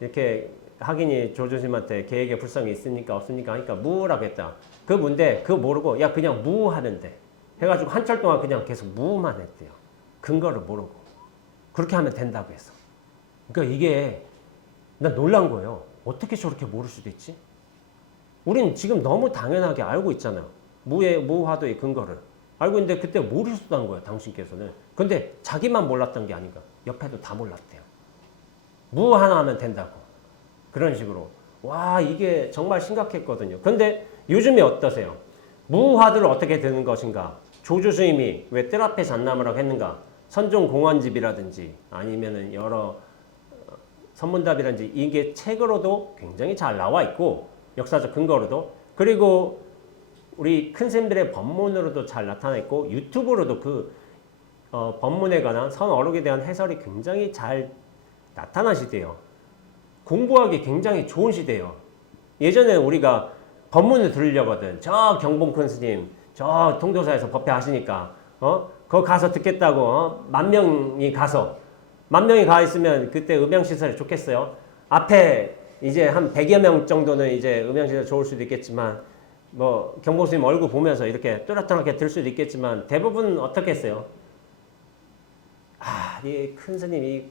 이렇게 하기니 조주 스님한테 계획의 불성이 있으니까 없으니까 하니까 무라고 했다. 그 문제 그거 모르고 야 그냥 무하면 돼. 해가지고 한철 동안 그냥 계속 무만 했대요. 근거를 모르고. 그렇게 하면 된다고 해서. 그러니까 이게 난 놀란 거예요. 어떻게 저렇게 모를 수도 있지? 우린 지금 너무 당연하게 알고 있잖아요. 무화도의 근거를. 알고 있는데 그때 모르셨다는 거예요. 당신께서는. 근데 자기만 몰랐던 게 아닌가. 옆에도 다 몰랐대요. 무 하나 하면 된다고. 그런 식으로. 와 이게 정말 심각했거든요. 근데 요즘에 어떠세요? 무화도를 어떻게 되는 것인가? 조주 스님이 왜 뜰 앞에 잣나무라고 했는가? 선종 공원집이라든지 아니면은 여러 선문답이라든지 이게 책으로도 굉장히 잘 나와 있고 역사적 근거로도 그리고 우리 큰 쌤들의 법문으로도 잘 나타나 있고 유튜브로도 그 법문에 관한 선어록에 대한 해설이 굉장히 잘 나타나시대요. 공부하기 굉장히 좋은 시대예요. 예전에는 우리가 법문을 들으려거든. 저 경봉 큰 스님, 저 통도사에서 법회 하시니까 거기 가서 듣겠다고 만 명이 가 있으면 그때 음향시설이 좋겠어요. 앞에 이제 한 100여 명 정도는 이제 음향시설 좋을 수도 있겠지만 뭐 경봉 스님 얼굴 보면서 이렇게 또렷하게 들 수도 있겠지만 대부분 어떻게 했어요? 이 큰 스님이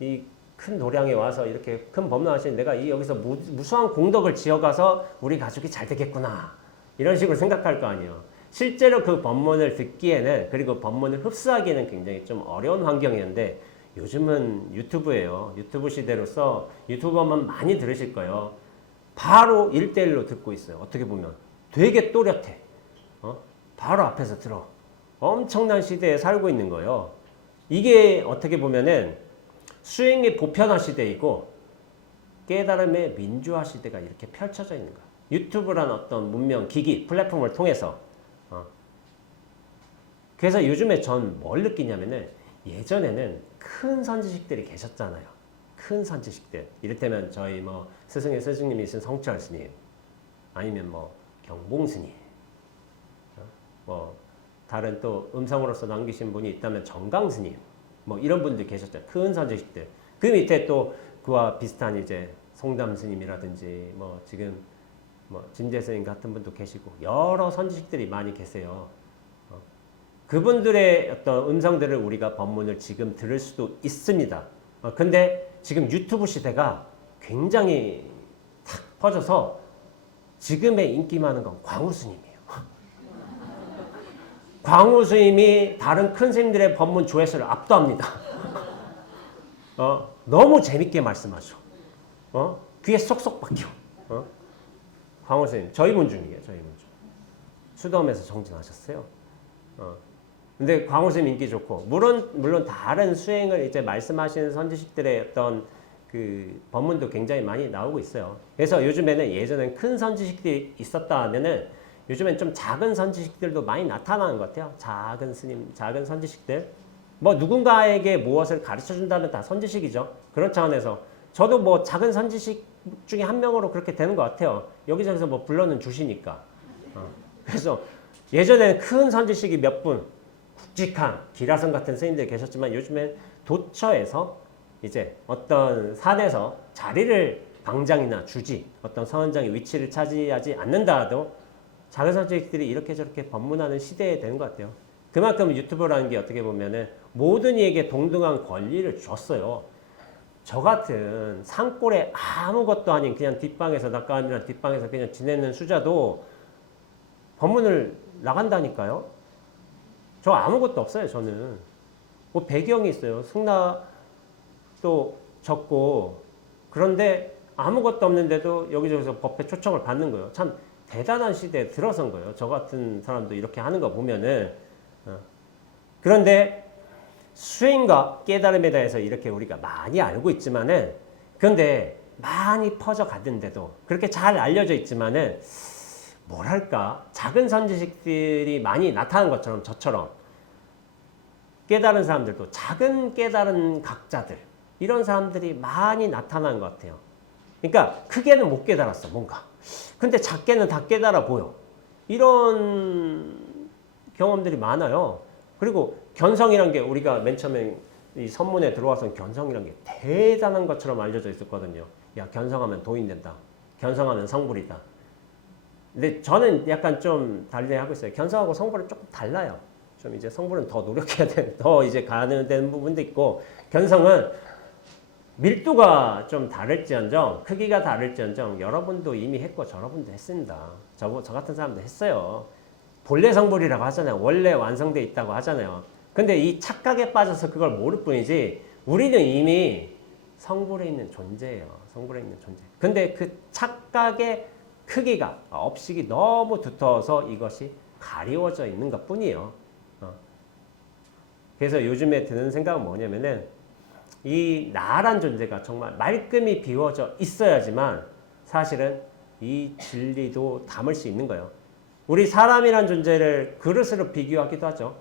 이 큰 도량에 와서 이렇게 큰 법문하시는 내가 여기서 무수한 공덕을 지어가서 우리 가족이 잘 되겠구나. 이런 식으로 생각할 거 아니에요. 실제로 그 법문을 듣기에는 그리고 법문을 흡수하기에는 굉장히 좀 어려운 환경이었는데 요즘은 유튜브예요. 유튜브 시대로서 유튜버만 많이 들으실 거예요. 바로 1대1로 듣고 있어요. 어떻게 보면 되게 또렷해. 바로 앞에서 들어. 엄청난 시대에 살고 있는 거예요. 이게 어떻게 보면은 수행의 보편화 시대이고 깨달음의 민주화 시대가 이렇게 펼쳐져 있는 거야. 유튜브란 어떤 문명, 기기, 플랫폼을 통해서. 그래서 요즘에 전 뭘 느끼냐면은 예전에는 큰 선지식들이 계셨잖아요. 큰 선지식들. 이를테면 저희 뭐 스승님이신 성철 스님, 아니면 뭐 경봉 스님, 뭐 다른 또 음성으로서 남기신 분이 있다면 정강 스님, 뭐 이런 분들 계셨죠. 큰 선지식들. 그 밑에 또 그와 비슷한 이제 송담 스님이라든지 뭐 지금 뭐 진재 스님 같은 분도 계시고 여러 선지식들이 많이 계세요. 그분들의 어떤 음성들을 우리가 법문을 지금 들을 수도 있습니다. 근데 지금 유튜브 시대가 굉장히 탁 퍼져서 지금의 인기 많은 건 광우 스님이에요. 광우 스님이 다른 큰 스님들의 법문 조회수를 압도합니다. 너무 재밌게 말씀하죠. 귀에 쏙쏙 박혀. 광우 스님, 저희 문 중이에요. 저희 문 중. 수덤에서 정진하셨어요. 근데 광우쌤 인기 좋고 물론 다른 수행을 이제 말씀하시는 선지식들의 어떤 그 법문도 굉장히 많이 나오고 있어요. 그래서 요즘에는 예전엔 큰 선지식들이 있었다 하면은 요즘엔 좀 작은 선지식들도 많이 나타나는 것 같아요. 작은 스님, 작은 선지식들. 뭐 누군가에게 무엇을 가르쳐 준다면 다 선지식이죠. 그런 차원에서 저도 뭐 작은 선지식 중에 한 명으로 그렇게 되는 것 같아요. 여기저기서 뭐 불러는 주시니까. 그래서 예전에는 큰 선지식이 몇 분, 굵직한 기라성 같은 스님들이 계셨지만 요즘엔 도처에서 이제 어떤 산에서 자리를 방장이나 주지 어떤 서원장의 위치를 차지하지 않는다 하도 작은 선지식들이 이렇게 저렇게 법문하는 시대에 되는 것 같아요. 그만큼 유튜브라는 게 어떻게 보면은 모든 이에게 동등한 권리를 줬어요. 저 같은 산골에 아무것도 아닌 그냥 뒷방에서 낙가암이나 뒷방에서 그냥 지내는 수자도 법문을 나간다니까요. 저 아무것도 없어요. 저는 뭐 배경이 있어요. 승낙도 적고 그런데 아무것도 없는데도 여기저기서 법회 초청을 받는 거예요. 참 대단한 시대에 들어선 거예요. 저 같은 사람도 이렇게 하는 거 보면은 그런데 수행과 깨달음에 대해서 이렇게 우리가 많이 알고 있지만은 그런데 많이 퍼져 갔는데도 그렇게 잘 알려져 있지만은 뭐랄까 작은 선지식들이 많이 나타난 것처럼 저처럼 깨달은 사람들도 작은 깨달은 각자들 이런 사람들이 많이 나타난 것 같아요. 그러니까 크게는 못 깨달았어 뭔가. 근데 작게는 다 깨달아 보여. 이런 경험들이 많아요. 그리고 견성이란 게 우리가 맨 처음에 이 선문에 들어와서 견성이란 게 대단한 것처럼 알려져 있었거든요. 야 견성하면 도인 된다. 견성하면 성불이다. 근데 저는 약간 좀 달리하고 있어요. 견성하고 성불은 조금 달라요. 좀 이제 성불은 더 노력해야 돼. 더 이제 가는 되는 부분도 있고 견성은 밀도가 좀 다를지언정 크기가 다를지언정 여러분도 이미 했고 여러분도 했습니다. 저 같은 사람도 했어요. 본래 성불이라고 하잖아요. 원래 완성돼 있다고 하잖아요. 근데 이 착각에 빠져서 그걸 모를 뿐이지 우리는 이미 성불에 있는 존재예요. 성불에 있는 존재. 근데 그 착각의 크기가 업식이 너무 두터워서 이것이 가리워져 있는 것 뿐이에요. 그래서 요즘에 드는 생각은 뭐냐면은 이 나란 존재가 정말 말끔히 비워져 있어야지만 사실은 이 진리도 담을 수 있는 거예요. 우리 사람이란 존재를 그릇으로 비교하기도 하죠.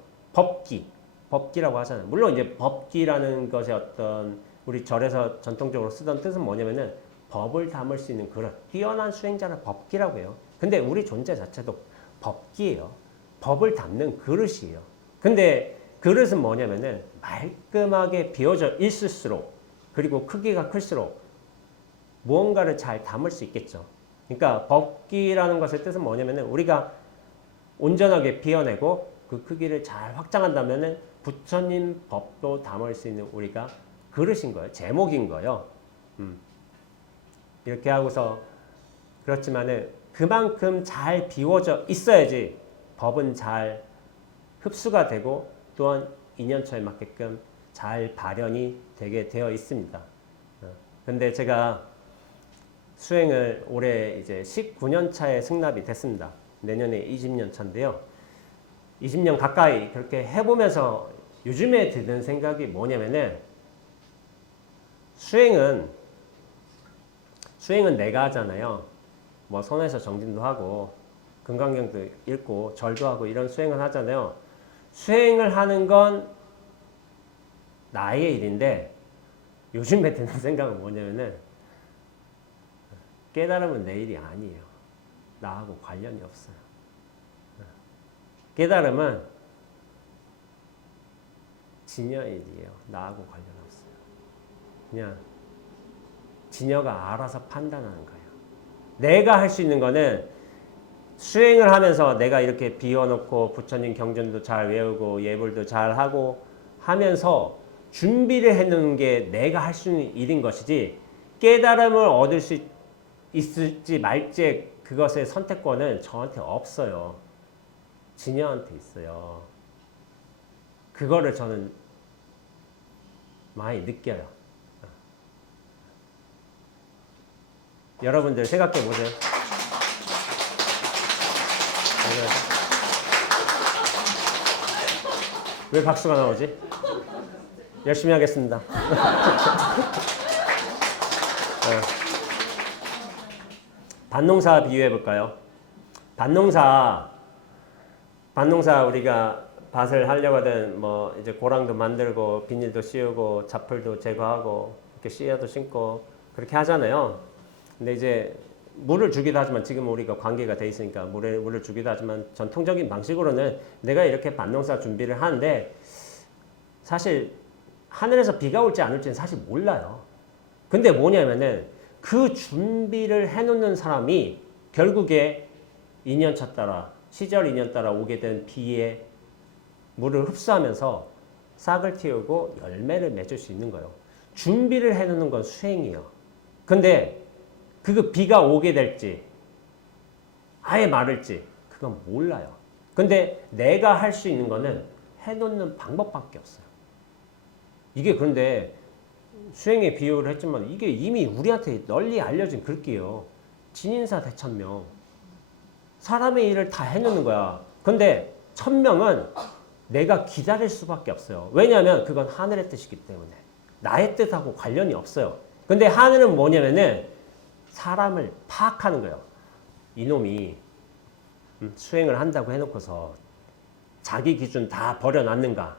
법기라고 하잖아요. 물론 이제 법기라는 것의 어떤 우리 절에서 전통적으로 쓰던 뜻은 뭐냐면은 법을 담을 수 있는 그릇, 뛰어난 수행자를 법기라고 해요. 근데 우리 존재 자체도 법기예요. 법을 담는 그릇이에요. 근데 그릇은 뭐냐면은 말끔하게 비워져 있을수록 그리고 크기가 클수록 무언가를 잘 담을 수 있겠죠. 그러니까 법기라는 것의 뜻은 뭐냐면은 우리가 온전하게 비워내고 그 크기를 잘 확장한다면은 부처님 법도 담을 수 있는 우리가 그릇인 거예요. 제목인 거예요. 이렇게 하고서 그렇지만은 그만큼 잘 비워져 있어야지 법은 잘 흡수가 되고 또한 인연처에 맞게끔 잘 발현이 되게 되어 있습니다. 근데 제가 수행을 올해 이제 19년 차에 승납이 됐습니다. 내년에 20년 차인데요. 20년 가까이 그렇게 해보면서 요즘에 드는 생각이 뭐냐면은 수행은 내가 하잖아요. 뭐 손에서 정진도 하고 금강경도 읽고 절도 하고 이런 수행을 하잖아요. 수행을 하는 건 나의 일인데 요즘에 드는 생각은 뭐냐면은 깨달음은 내 일이 아니에요. 나하고 관련이 없어요. 깨달음은 진여의 일이에요. 나하고 관련 없어요. 그냥 진여가 알아서 판단하는 거예요. 내가 할 수 있는 거는 수행을 하면서 내가 이렇게 비워놓고 부처님 경전도 잘 외우고 예불도 잘 하고 하면서 준비를 해놓는 게 내가 할 수 있는 일인 것이지 깨달음을 얻을 수 있을지 말지 그것의 선택권은 저한테 없어요. 진여한테 있어요. 그거를 저는 많이 느껴요. 여러분들 생각해 보세요. 왜 박수가 나오지? 열심히 하겠습니다. 반농사 비유해 볼까요? 반농사 우리가 밭을 하려고 하든 뭐 이제 고랑도 만들고 비닐도 씌우고 잡풀도 제거하고 이렇게 씨앗도 심고 그렇게 하잖아요. 근데 이제 물을 주기도 하지만 지금 우리가 관계가 돼 있으니까 물을 주기도 하지만 전통적인 방식으로는 내가 이렇게 밭농사 준비를 하는데 사실 하늘에서 비가 올지 안 올지는 사실 몰라요. 근데 뭐냐면은 그 준비를 해놓는 사람이 결국에 인연차 따라 시절 인연 따라 오게 된 비에 물을 흡수하면서 싹을 틔우고 열매를 맺을 수 있는 거예요. 준비를 해놓는 건 수행이에요. 근데 그 비가 오게 될지 아예 마를지 그건 몰라요. 근데 내가 할 수 있는 거는 해놓는 방법밖에 없어요. 이게 그런데 수행에 비유를 했지만 이게 이미 우리한테 널리 알려진 글귀예요. 진인사 대천명. 사람의 일을 다 해놓는 거야. 근데 천명은 내가 기다릴 수밖에 없어요. 왜냐하면 그건 하늘의 뜻이기 때문에. 나의 뜻하고 관련이 없어요. 근데 하늘은 뭐냐면은 사람을 파악하는 거예요. 이놈이 수행을 한다고 해놓고서 자기 기준 다 버려놨는가?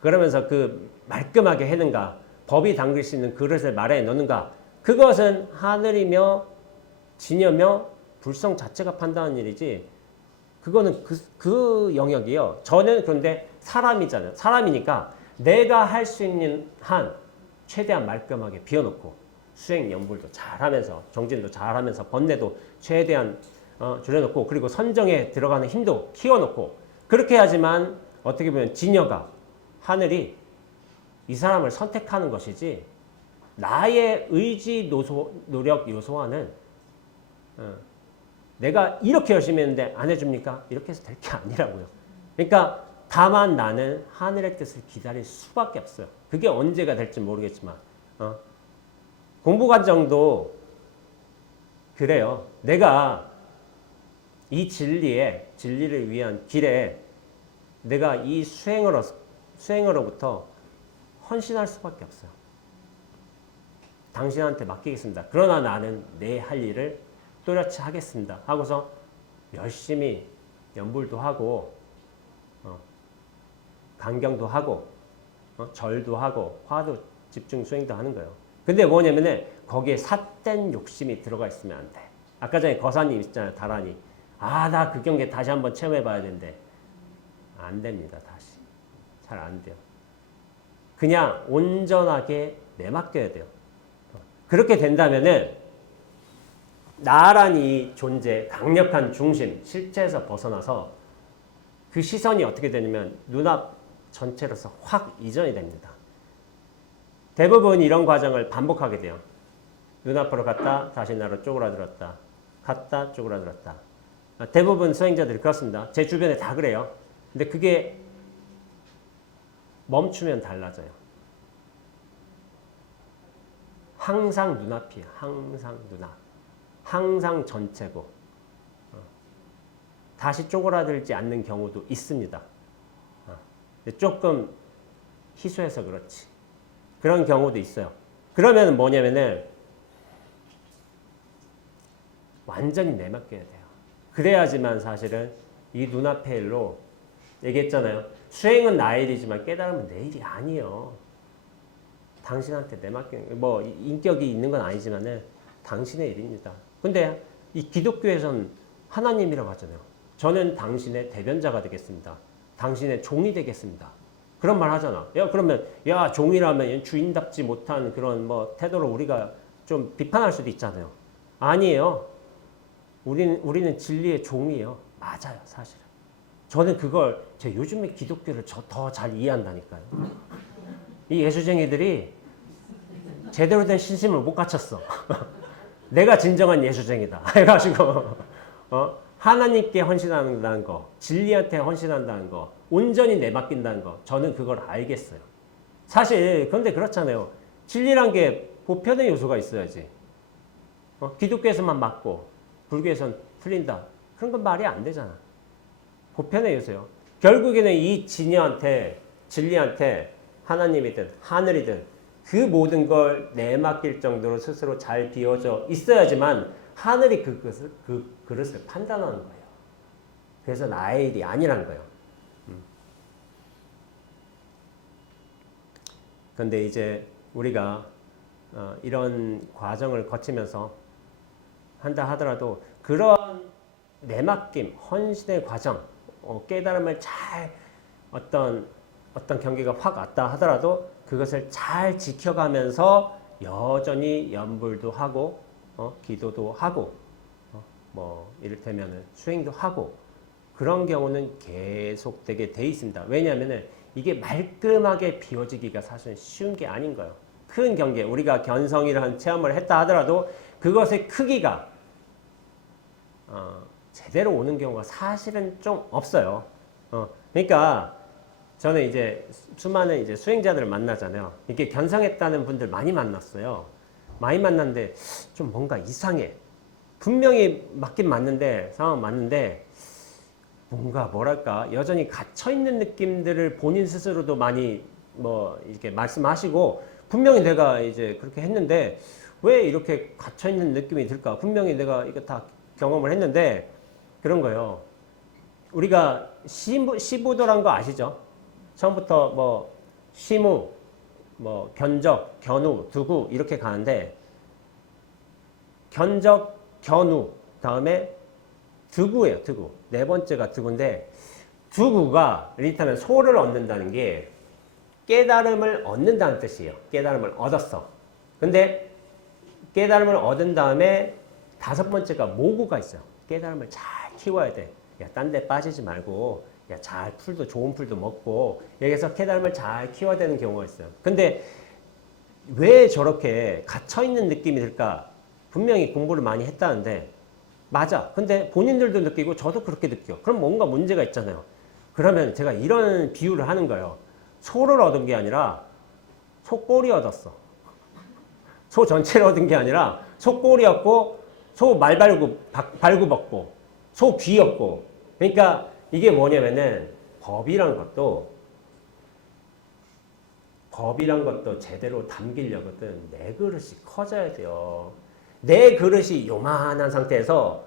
그러면서 그 말끔하게 해는가? 법이 담글 수 있는 그릇을 말에 넣는가? 그것은 하늘이며 진여며 불성 자체가 판단하는 일이지 그거는 그 영역이에요. 저는 그런데 사람이잖아요. 사람이니까 내가 할 수 있는 한 최대한 말끔하게 비워놓고 수행 연불도 잘하면서 정진도 잘하면서 번뇌도 최대한 줄여놓고 그리고 선정에 들어가는 힘도 키워놓고 그렇게 해야지만 어떻게 보면 진여가 하늘이 이 사람을 선택하는 것이지 나의 의지 노력 요소와는 내가 이렇게 열심히 했는데 안 해줍니까? 이렇게 해서 될 게 아니라고요. 그러니까 다만 나는 하늘의 뜻을 기다릴 수밖에 없어요. 그게 언제가 될지 모르겠지만 공부 과정도 그래요. 내가 이 진리를 위한 길에 내가 이 수행으로부터 헌신할 수밖에 없어요. 당신한테 맡기겠습니다. 그러나 나는 내 할 일을 또렷이 하겠습니다. 하고서 열심히 연불도 하고 강경도 하고 절도 하고 화도 집중 수행도 하는 거예요. 근데 뭐냐면은 거기에 삿된 욕심이 들어가 있으면 안 돼. 아까 전에 거사님 있잖아요. 다란이. 나 그 경계 다시 한번 체험해 봐야 되는데 안 됩니다. 다시. 잘 안 돼요. 그냥 온전하게 내맡겨야 돼요. 그렇게 된다면은 나란히 존재, 강력한 중심, 실체에서 벗어나서 그 시선이 어떻게 되냐면 눈앞 전체로서 확 이전이 됩니다. 대부분 이런 과정을 반복하게 돼요. 눈앞으로 갔다 다시 나로 쪼그라들었다. 갔다 쪼그라들었다. 대부분 수행자들이 그렇습니다. 제 주변에 다 그래요. 근데 그게 멈추면 달라져요. 항상 눈앞이에요. 항상 눈앞. 항상 전체고 다시 쪼그라들지 않는 경우도 있습니다. 조금 희소해서 그렇지. 그런 경우도 있어요. 그러면 뭐냐면은 완전히 내맡겨야 돼요. 그래야지만 사실은 이 눈앞의 일로 얘기했잖아요. 수행은 나의 일이지만 깨달음은 내 일이 아니에요. 당신한테 내맡기는 뭐 인격이 있는 건 아니지만은 당신의 일입니다. 근데 이 기독교에서는 하나님이라고 하잖아요. 저는 당신의 대변자가 되겠습니다. 당신의 종이 되겠습니다. 그런 말 하잖아. 그러면 종이라면 주인답지 못한 그런 뭐 태도로 우리가 좀 비판할 수도 있잖아요. 아니에요. 우리는 진리의 종이에요. 맞아요, 사실은. 저는 그걸 제 요즘에 기독교를 더 잘 이해한다니까요. 이 예수쟁이들이 제대로 된 신심을 못 갖췄어. 내가 진정한 예수쟁이다. 해가지고 하나님께 헌신한다는 거, 진리한테 헌신한다는 거, 온전히 내맡긴다는 거, 저는 그걸 알겠어요. 사실 그런데 그렇잖아요. 진리란 게 보편의 요소가 있어야지. 기독교에서만 맞고 불교에선 틀린다. 그런 건 말이 안 되잖아. 보편의 요소요. 결국에는 이 진리한테 하나님이든 하늘이든 그 모든 걸 내맡길 정도로 스스로 잘 비워져 있어야지만 하늘이 그 그릇을 판단하는 거예요. 그래서 나의 일이 아니란 거예요. 그런데 이제 우리가 이런 과정을 거치면서 한다 하더라도 그런 내맡김, 헌신의 과정, 깨달음을 잘 어떤 경계가 확 왔다 하더라도 그것을 잘 지켜가면서 여전히 연불도 하고 기도도 하고 뭐 이를테면은 수행도 하고 그런 경우는 계속되게 돼 있습니다. 왜냐하면은 이게 말끔하게 비워지기가 사실은 쉬운 게 아닌 거예요. 큰 경계, 우리가 견성이라는 체험을 했다 하더라도 그것의 크기가 제대로 오는 경우가 사실은 좀 없어요. 그러니까 저는 이제 수많은 이제 수행자들을 만나잖아요. 이렇게 견성했다는 분들 많이 만났어요. 많이 만났는데 좀 뭔가 이상해. 분명히 맞긴 맞는데 상황 맞는데 뭔가 뭐랄까 여전히 갇혀 있는 느낌들을 본인 스스로도 많이 뭐 이렇게 말씀하시고 분명히 내가 이제 그렇게 했는데 왜 이렇게 갇혀 있는 느낌이 들까? 분명히 내가 이거 다 경험을 했는데 그런 거예요. 우리가 시부도란 거 아시죠? 처음부터 뭐 시무, 뭐 견적, 견우, 두구 이렇게 가는데 견적, 견우 다음에 두구예요. 두구. 네 번째가 두구인데 두구가 이를테면 소를 얻는다는 게 깨달음을 얻는다는 뜻이에요. 깨달음을 얻었어. 근데 깨달음을 얻은 다음에 다섯 번째가 모구가 있어요. 깨달음을 잘 키워야 돼. 야, 딴 데 빠지지 말고 야, 잘 풀도 좋은 풀도 먹고 여기서 깨달음을 잘 키워야 되는 경우가 있어요. 근데 왜 저렇게 갇혀 있는 느낌이 들까? 분명히 공부를 많이 했다는데 맞아. 근데 본인들도 느끼고 저도 그렇게 느껴. 그럼 뭔가 문제가 있잖아요. 그러면 제가 이런 비유를 하는 거예요. 소를 얻은 게 아니라 소 꼬리 얻었어. 소 전체를 얻은 게 아니라 소 꼬리였고 소 발굽었고 소 귀였고 그러니까 이게 뭐냐면은 법이란 것도 제대로 담기려거든 내 그릇이 커져야 돼요. 내 그릇이 요만한 상태에서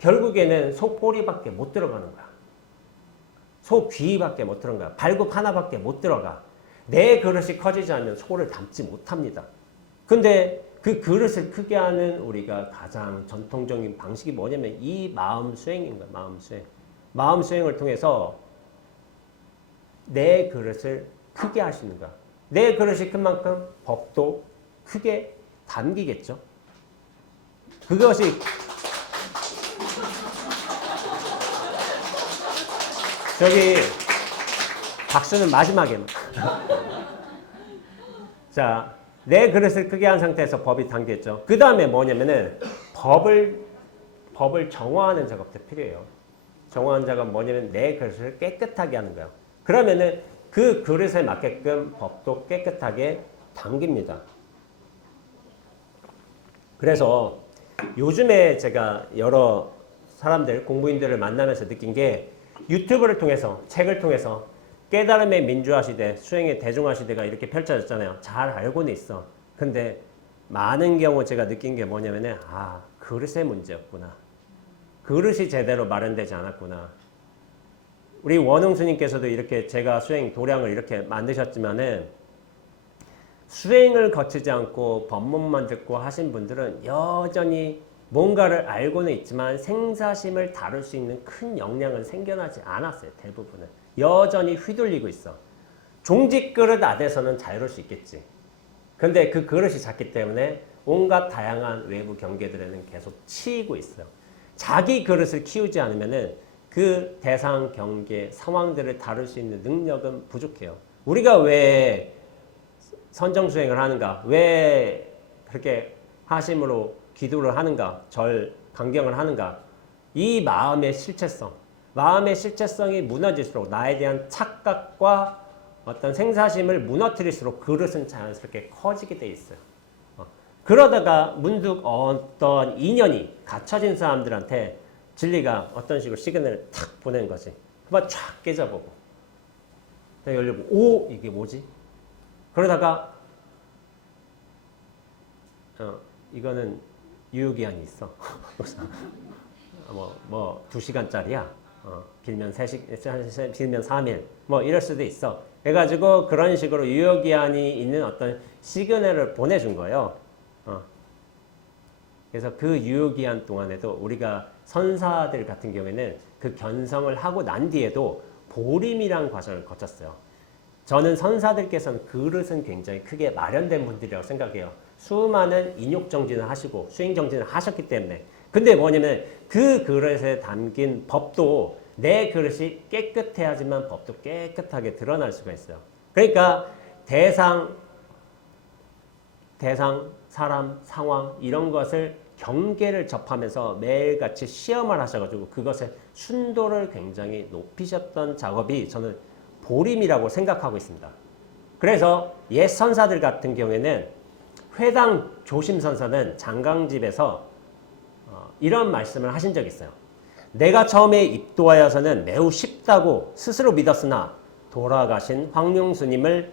결국에는 소 꼬리밖에 못 들어가는 거야. 소 귀밖에 못 들어간 거야. 발굽 하나밖에 못 들어가. 내 그릇이 커지지 않으면 소를 담지 못합니다. 근데 그 그릇을 크게 하는 우리가 가장 전통적인 방식이 뭐냐면 이 마음 수행인 거야. 마음 수행. 마음 수행을 통해서 내 그릇을 크게 하시는 거야. 내 그릇이 큰 만큼 법도 크게 담기겠죠. 그것이 저기 박수는 마지막에 자, 내 그릇을 크게 한 상태에서 법이 담겼죠. 그 다음에 뭐냐면은 법을 정화하는 작업도 필요해요. 정화하는 작업은 뭐냐면 내 그릇을 깨끗하게 하는 거예요. 그러면은 그 그릇에 맞게끔 법도 깨끗하게 담깁니다. 그래서 요즘에 제가 여러 사람들, 공부인들을 만나면서 느낀 게 유튜브를 통해서, 책을 통해서 깨달음의 민주화 시대, 수행의 대중화 시대가 이렇게 펼쳐졌잖아요. 잘 알고는 있어. 근데 많은 경우 제가 느낀 게 뭐냐면은 그릇의 문제였구나. 그릇이 제대로 마련되지 않았구나. 우리 원흥 스님께서도 이렇게 제가 수행 도량을 이렇게 만드셨지만은 수행을 거치지 않고 법문만 듣고 하신 분들은 여전히 뭔가를 알고는 있지만 생사심을 다룰 수 있는 큰 역량은 생겨나지 않았어요. 대부분은. 여전히 휘둘리고 있어. 종직 그릇 안에서는 자유로울 수 있겠지. 근데 그 그릇이 작기 때문에 온갖 다양한 외부 경계들에는 계속 치이고 있어요. 자기 그릇을 키우지 않으면은 그 대상, 경계, 상황들을 다룰 수 있는 능력은 부족해요. 우리가 왜 선정수행을 하는가? 왜 그렇게 하심으로 기도를 하는가? 강경을 하는가? 이 마음의 실체성이 무너질수록 나에 대한 착각과 어떤 생사심을 무너뜨릴수록 그릇은 자연스럽게 커지게 돼 있어요. 그러다가 문득 어떤 인연이 갖춰진 사람들한테 진리가 어떤 식으로 시그널을 탁 보낸 거지. 한번 촥 깨져보고 열려보고 오 이게 뭐지? 그러다가 이거는 유효기한이 있어. 뭐 2시간짜리야. 길면 3시, 길면 3일. 뭐 이럴 수도 있어. 해가지고 그런 식으로 유효기한이 있는 어떤 시그널을 보내준 거예요. 그래서 그 유효기한 동안에도 우리가 선사들 같은 경우에는 그 견성을 하고 난 뒤에도 보림이란 과정을 거쳤어요. 저는 선사들께서는 그릇은 굉장히 크게 마련된 분들이라고 생각해요. 수많은 인욕정진을 하시고 수행정진을 하셨기 때문에. 근데 뭐냐면 그 그릇에 담긴 법도 내 그릇이 깨끗해야지만 법도 깨끗하게 드러날 수가 있어요. 그러니까 대상, 사람, 상황 이런 것을 경계를 접하면서 매일같이 시험을 하셔가지고 그것의 순도를 굉장히 높이셨던 작업이 저는 보림이라고 생각하고 있습니다. 그래서 옛 선사들 같은 경우에는 회당 조심선사는 장강집에서 이런 말씀을 하신 적이 있어요. 내가 처음에 입도하여서는 매우 쉽다고 스스로 믿었으나 돌아가신 황룡스님을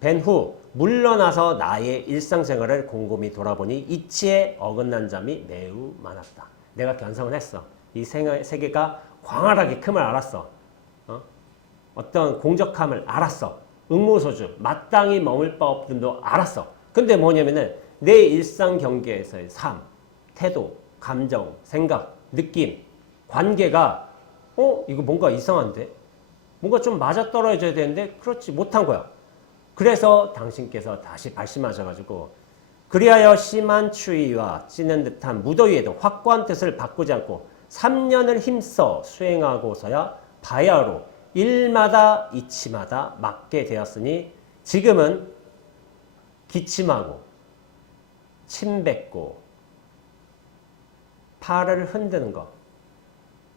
뵌 후 물러나서 나의 일상생활을 곰곰이 돌아보니 이치에 어긋난 점이 매우 많았다. 내가 견성을 했어. 이 세계가 광활하게 큼을 알았어. 어떤 공적함을 알았어. 응모소주, 마땅히 머물 바 없음도 알았어. 근데 뭐냐면은 내 일상 경계에서의 삶, 태도, 감정, 생각, 느낌, 관계가 이거 뭔가 이상한데? 뭔가 좀 맞아떨어져야 되는데 그렇지 못한 거야. 그래서 당신께서 다시 발심하셔가지고 그리하여 심한 추위와 찌는 듯한 무더위에도 확고한 뜻을 바꾸지 않고 3년을 힘써 수행하고서야 바야흐로 일마다 이치마다 맞게 되었으니 지금은 기침하고 침 뱉고 팔을 흔드는 것,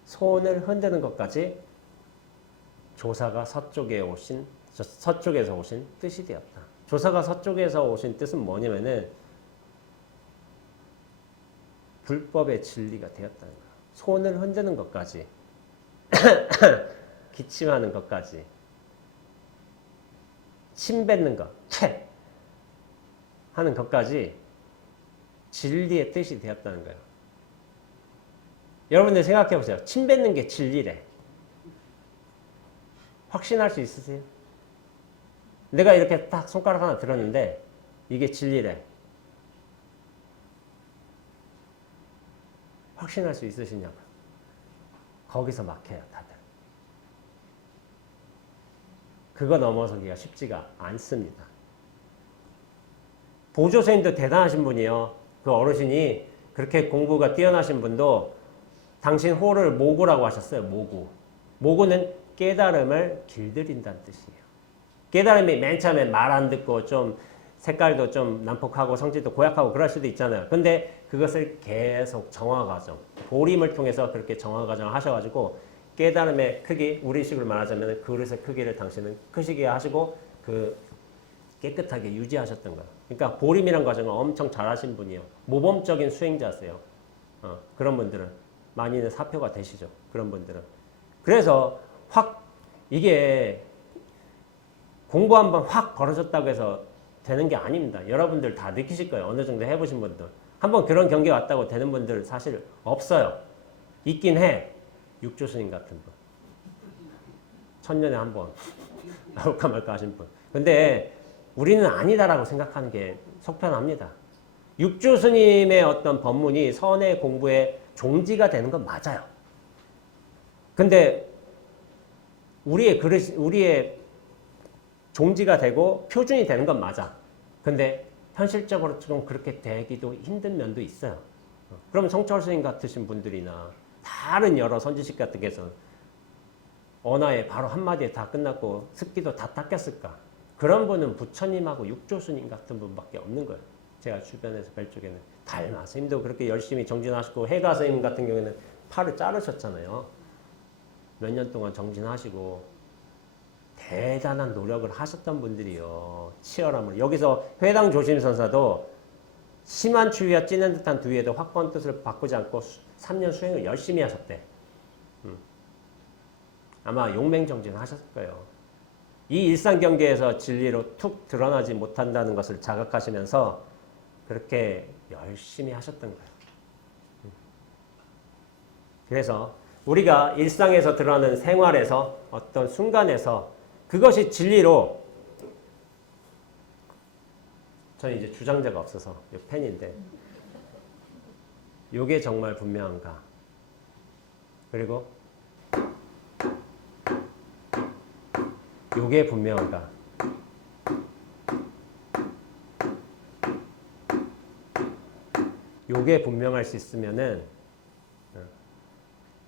손을 흔드는 것까지 조사가 서쪽에서 오신 뜻이 되었다. 조사가 서쪽에서 오신 뜻은 뭐냐면은 불법의 진리가 되었다는 거야. 손을 흔드는 것까지 기침하는 것까지 침 뱉는 것, 채 하는 것까지 진리의 뜻이 되었다는 거예요. 여러분들 생각해 보세요. 침 뱉는 게 진리래. 확신할 수 있으세요? 내가 이렇게 딱 손가락 하나 들었는데 이게 진리래. 확신할 수 있으시냐고. 거기서 막혀요, 다들. 그거 넘어서기가 쉽지가 않습니다. 보조선생님도 대단하신 분이에요. 그 어르신이 그렇게 공부가 뛰어나신 분도 당신 호를 모구라고 하셨어요. 모구. 모구는 깨달음을 길들인다는 뜻이에요. 깨달음이 맨 처음에 말 안 듣고 좀 색깔도 좀 난폭하고 성질도 고약하고 그럴 수도 있잖아요. 근데 그것을 계속 정화 과정, 보림을 통해서 그렇게 정화 과정을 하셔가지고 깨달음의 크기, 우리식으로 말하자면 그릇의 크기를 당신은 크시게 하시고 그 깨끗하게 유지하셨던 거예요. 그러니까 보림이란 과정을 엄청 잘하신 분이에요. 모범적인 수행자세요. 그런 분들은 많이는 사표가 되시죠. 그런 분들은. 그래서 확 이게 공부 한번 확 벌어졌다고 해서 되는 게 아닙니다. 여러분들 다 느끼실 거예요. 어느 정도 해보신 분들. 한번 그런 경계 왔다고 되는 분들 사실 없어요. 있긴 해. 육조스님 같은 분. 천년에 한 번. 나올까 말까 하신 분. 근데 우리는 아니다라고 생각하는 게 속편합니다. 육조스님의 어떤 법문이 선의 공부의 종지가 되는 건 맞아요. 근데 우리의 종지가 되고 표준이 되는 건 맞아. 근데 현실적으로 좀 그렇게 되기도 힘든 면도 있어요. 그럼 성철 스님 같으신 분들이나 다른 여러 선지식 같은 게서 언어에 바로 한마디에 다 끝났고 습기도 다 닦였을까? 그런 분은 부처님하고 육조스님 같은 분밖에 없는 거예요. 제가 주변에서 뵐 쪽에는 달마 스님도 그렇게 열심히 정진하시고 해가 스님 같은 경우에는 팔을 자르셨잖아요. 몇 년 동안 정진하시고 대단한 노력을 하셨던 분들이요. 치열함을. 여기서 회당 조심선사도 심한 추위와 찌는 듯한 두위에도 확고한 뜻을 바꾸지 않고 3년 수행을 열심히 하셨대. 아마 용맹정진 하셨을 거예요. 이 일상 경계에서 진리로 툭 드러나지 못한다는 것을 자각하시면서 그렇게 열심히 하셨던 거예요. 그래서 우리가 일상에서 드러나는 생활에서 어떤 순간에서 그것이 진리로, 저는 이제 주장자가 없어서 이 펜인데, 이게 정말 분명한가? 그리고 이게 분명한가? 이게 분명할 수 있으면은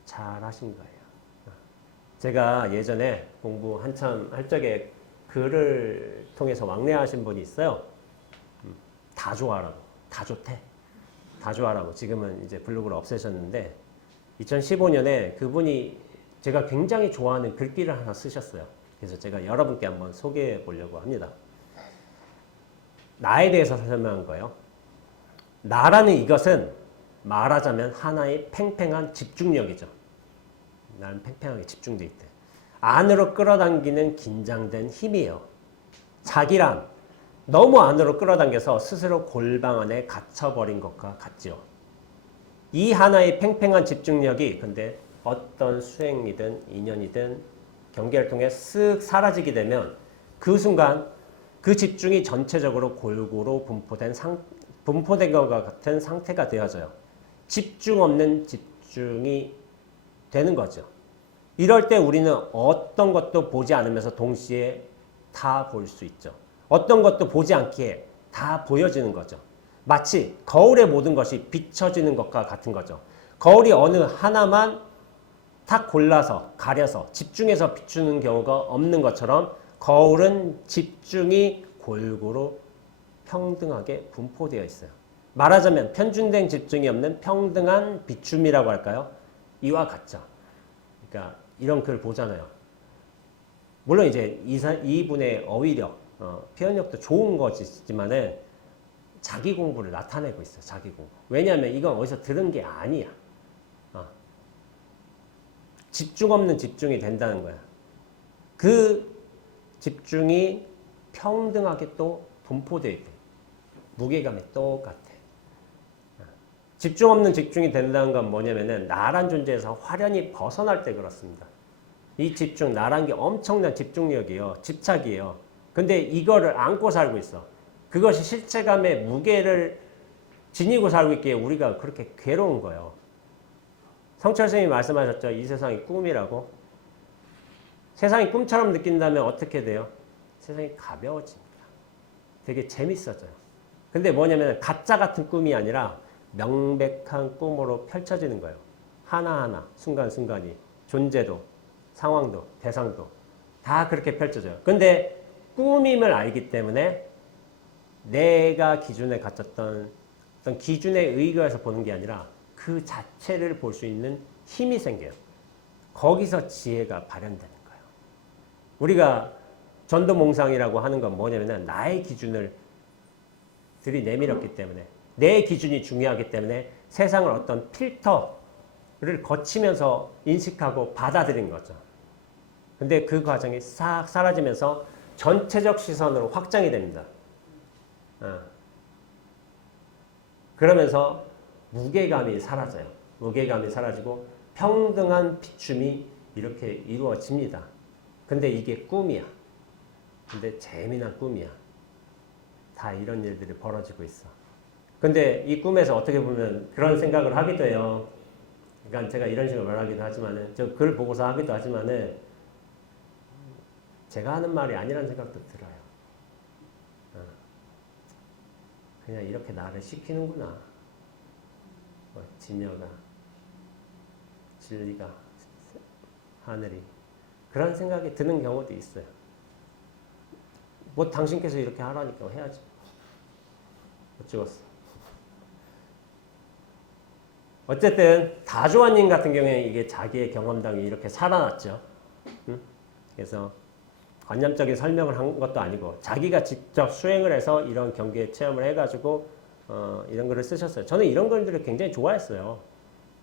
잘 하신 거예요. 제가 예전에 공부 한참 할 적에 글을 통해서 왕래하신 분이 있어요. 다 좋아라고, 다 좋대. 다 좋아라고. 지금은 이제 블로그를 없애셨는데 2015년에 그분이 제가 굉장히 좋아하는 글귀를 하나 쓰셨어요. 그래서 제가 여러분께 한번 소개해 보려고 합니다. 나에 대해서 설명한 거예요. 나라는 이것은 말하자면 하나의 팽팽한 집중력이죠. 나는 팽팽하게 집중돼 있대. 안으로 끌어당기는 긴장된 힘이에요. 자기란 너무 안으로 끌어당겨서 스스로 골방 안에 갇혀버린 것과 같지요. 이 하나의 팽팽한 집중력이 근데 어떤 수행이든 인연이든 경계를 통해 쓱 사라지게 되면 그 순간 그 집중이 전체적으로 골고루 분포된 것과 같은 상태가 되어져요. 집중 없는 집중이 되는 거죠. 이럴 때 우리는 어떤 것도 보지 않으면서 동시에 다 볼 수 있죠. 어떤 것도 보지 않기에 다 보여지는 거죠. 마치 거울의 모든 것이 비춰지는 것과 같은 거죠. 거울이 어느 하나만 딱 골라서 가려서 집중해서 비추는 경우가 없는 것처럼 거울은 집중이 골고루 평등하게 분포되어 있어요. 말하자면 편중된 집중이 없는 평등한 비춤이라고 할까요? 이와 같죠. 그러니까 이런 글 보잖아요. 물론 이제 이분의 어휘력, 표현력도 좋은 거지만은 자기 공부를 나타내고 있어요. 자기 공부. 왜냐하면 이건 어디서 들은 게 아니야. 집중 없는 집중이 된다는 거야. 그 집중이 평등하게 또 분포되어 있대. 무게감이 똑같아. 집중 없는 집중이 된다는 건 뭐냐면은 나란 존재에서 화련히 벗어날 때 그렇습니다. 이 집중, 나란 게 엄청난 집중력이에요. 집착이에요. 근데 이거를 안고 살고 있어. 그것이 실체감의 무게를 지니고 살고 있기에 우리가 그렇게 괴로운 거예요. 성철 스님이 말씀하셨죠. 이 세상이 꿈이라고. 세상이 꿈처럼 느낀다면 어떻게 돼요? 세상이 가벼워집니다. 되게 재밌어져요. 근데 뭐냐면 가짜 같은 꿈이 아니라 명백한 꿈으로 펼쳐지는 거예요. 하나하나 순간순간이 존재도 상황도 대상도 다 그렇게 펼쳐져요. 근데 꿈임을 알기 때문에 내가 기준에 갖췄던 어떤 기준에 의거해서 보는 게 아니라 그 자체를 볼 수 있는 힘이 생겨요. 거기서 지혜가 발현되는 거예요. 우리가 전도몽상이라고 하는 건 뭐냐면 나의 기준을 들이내밀었기 때문에 내 기준이 중요하기 때문에 세상을 어떤 필터를 거치면서 인식하고 받아들인 거죠. 근데 그 과정이 싹 사라지면서 전체적 시선으로 확장이 됩니다. 그러면서 무게감이 사라져요. 무게감이 사라지고 평등한 비춤이 이렇게 이루어집니다. 근데 이게 꿈이야. 근데 재미난 꿈이야. 다 이런 일들이 벌어지고 있어. 근데 이 꿈에서 어떻게 보면 그런 생각을 하기도 해요. 그러니까 제가 이런 식으로 말하기도 하지만은, 저 글 보고서 하기도 하지만은, 제가 하는 말이 아니라는 생각도 들어요. 그냥 이렇게 나를 시키는구나. 진여가, 진리가, 하늘이. 그런 생각이 드는 경우도 있어요. 뭐 당신께서 이렇게 하라니까 해야지. 어쩌겠어. 어쨌든 다조아님 같은 경우에는 이게 자기의 경험담이 이렇게 살아났죠. 그래서 관념적인 설명을 한 것도 아니고 자기가 직접 수행을 해서 이런 경계에 체험을 해가지고 이런 글을 쓰셨어요. 저는 이런 글들을 굉장히 좋아했어요.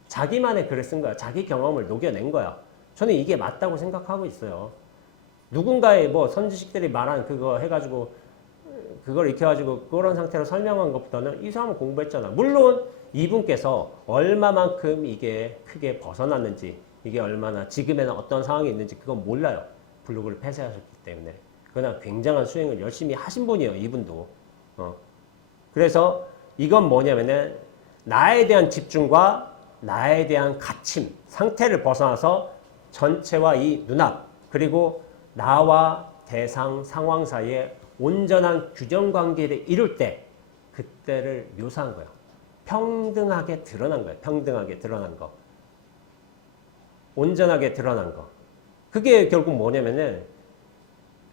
자기만의 글을 쓴 거야. 자기 경험을 녹여낸 거야. 저는 이게 맞다고 생각하고 있어요. 누군가의 뭐 선지식들이 말한 그거 해가지고 그걸 익혀가지고 그런 상태로 설명한 것보다는 이 사람은 공부했잖아. 물론 이분께서 얼마만큼 이게 크게 벗어났는지 이게 얼마나 지금에는 어떤 상황이 있는지 그건 몰라요. 블로그를 폐쇄하셨기 때문에. 그러나 굉장한 수행을 열심히 하신 분이에요. 이분도. 그래서 이건 뭐냐면은 나에 대한 집중과 나에 대한 갇힘 상태를 벗어나서 전체와 이 눈앞 그리고 나와 대상 상황 사이에 온전한 규정 관계를 이룰 때 그때를 묘사한 거예요. 평등하게 드러난 거예요. 평등하게 드러난 거. 온전하게 드러난 거. 그게 결국 뭐냐면은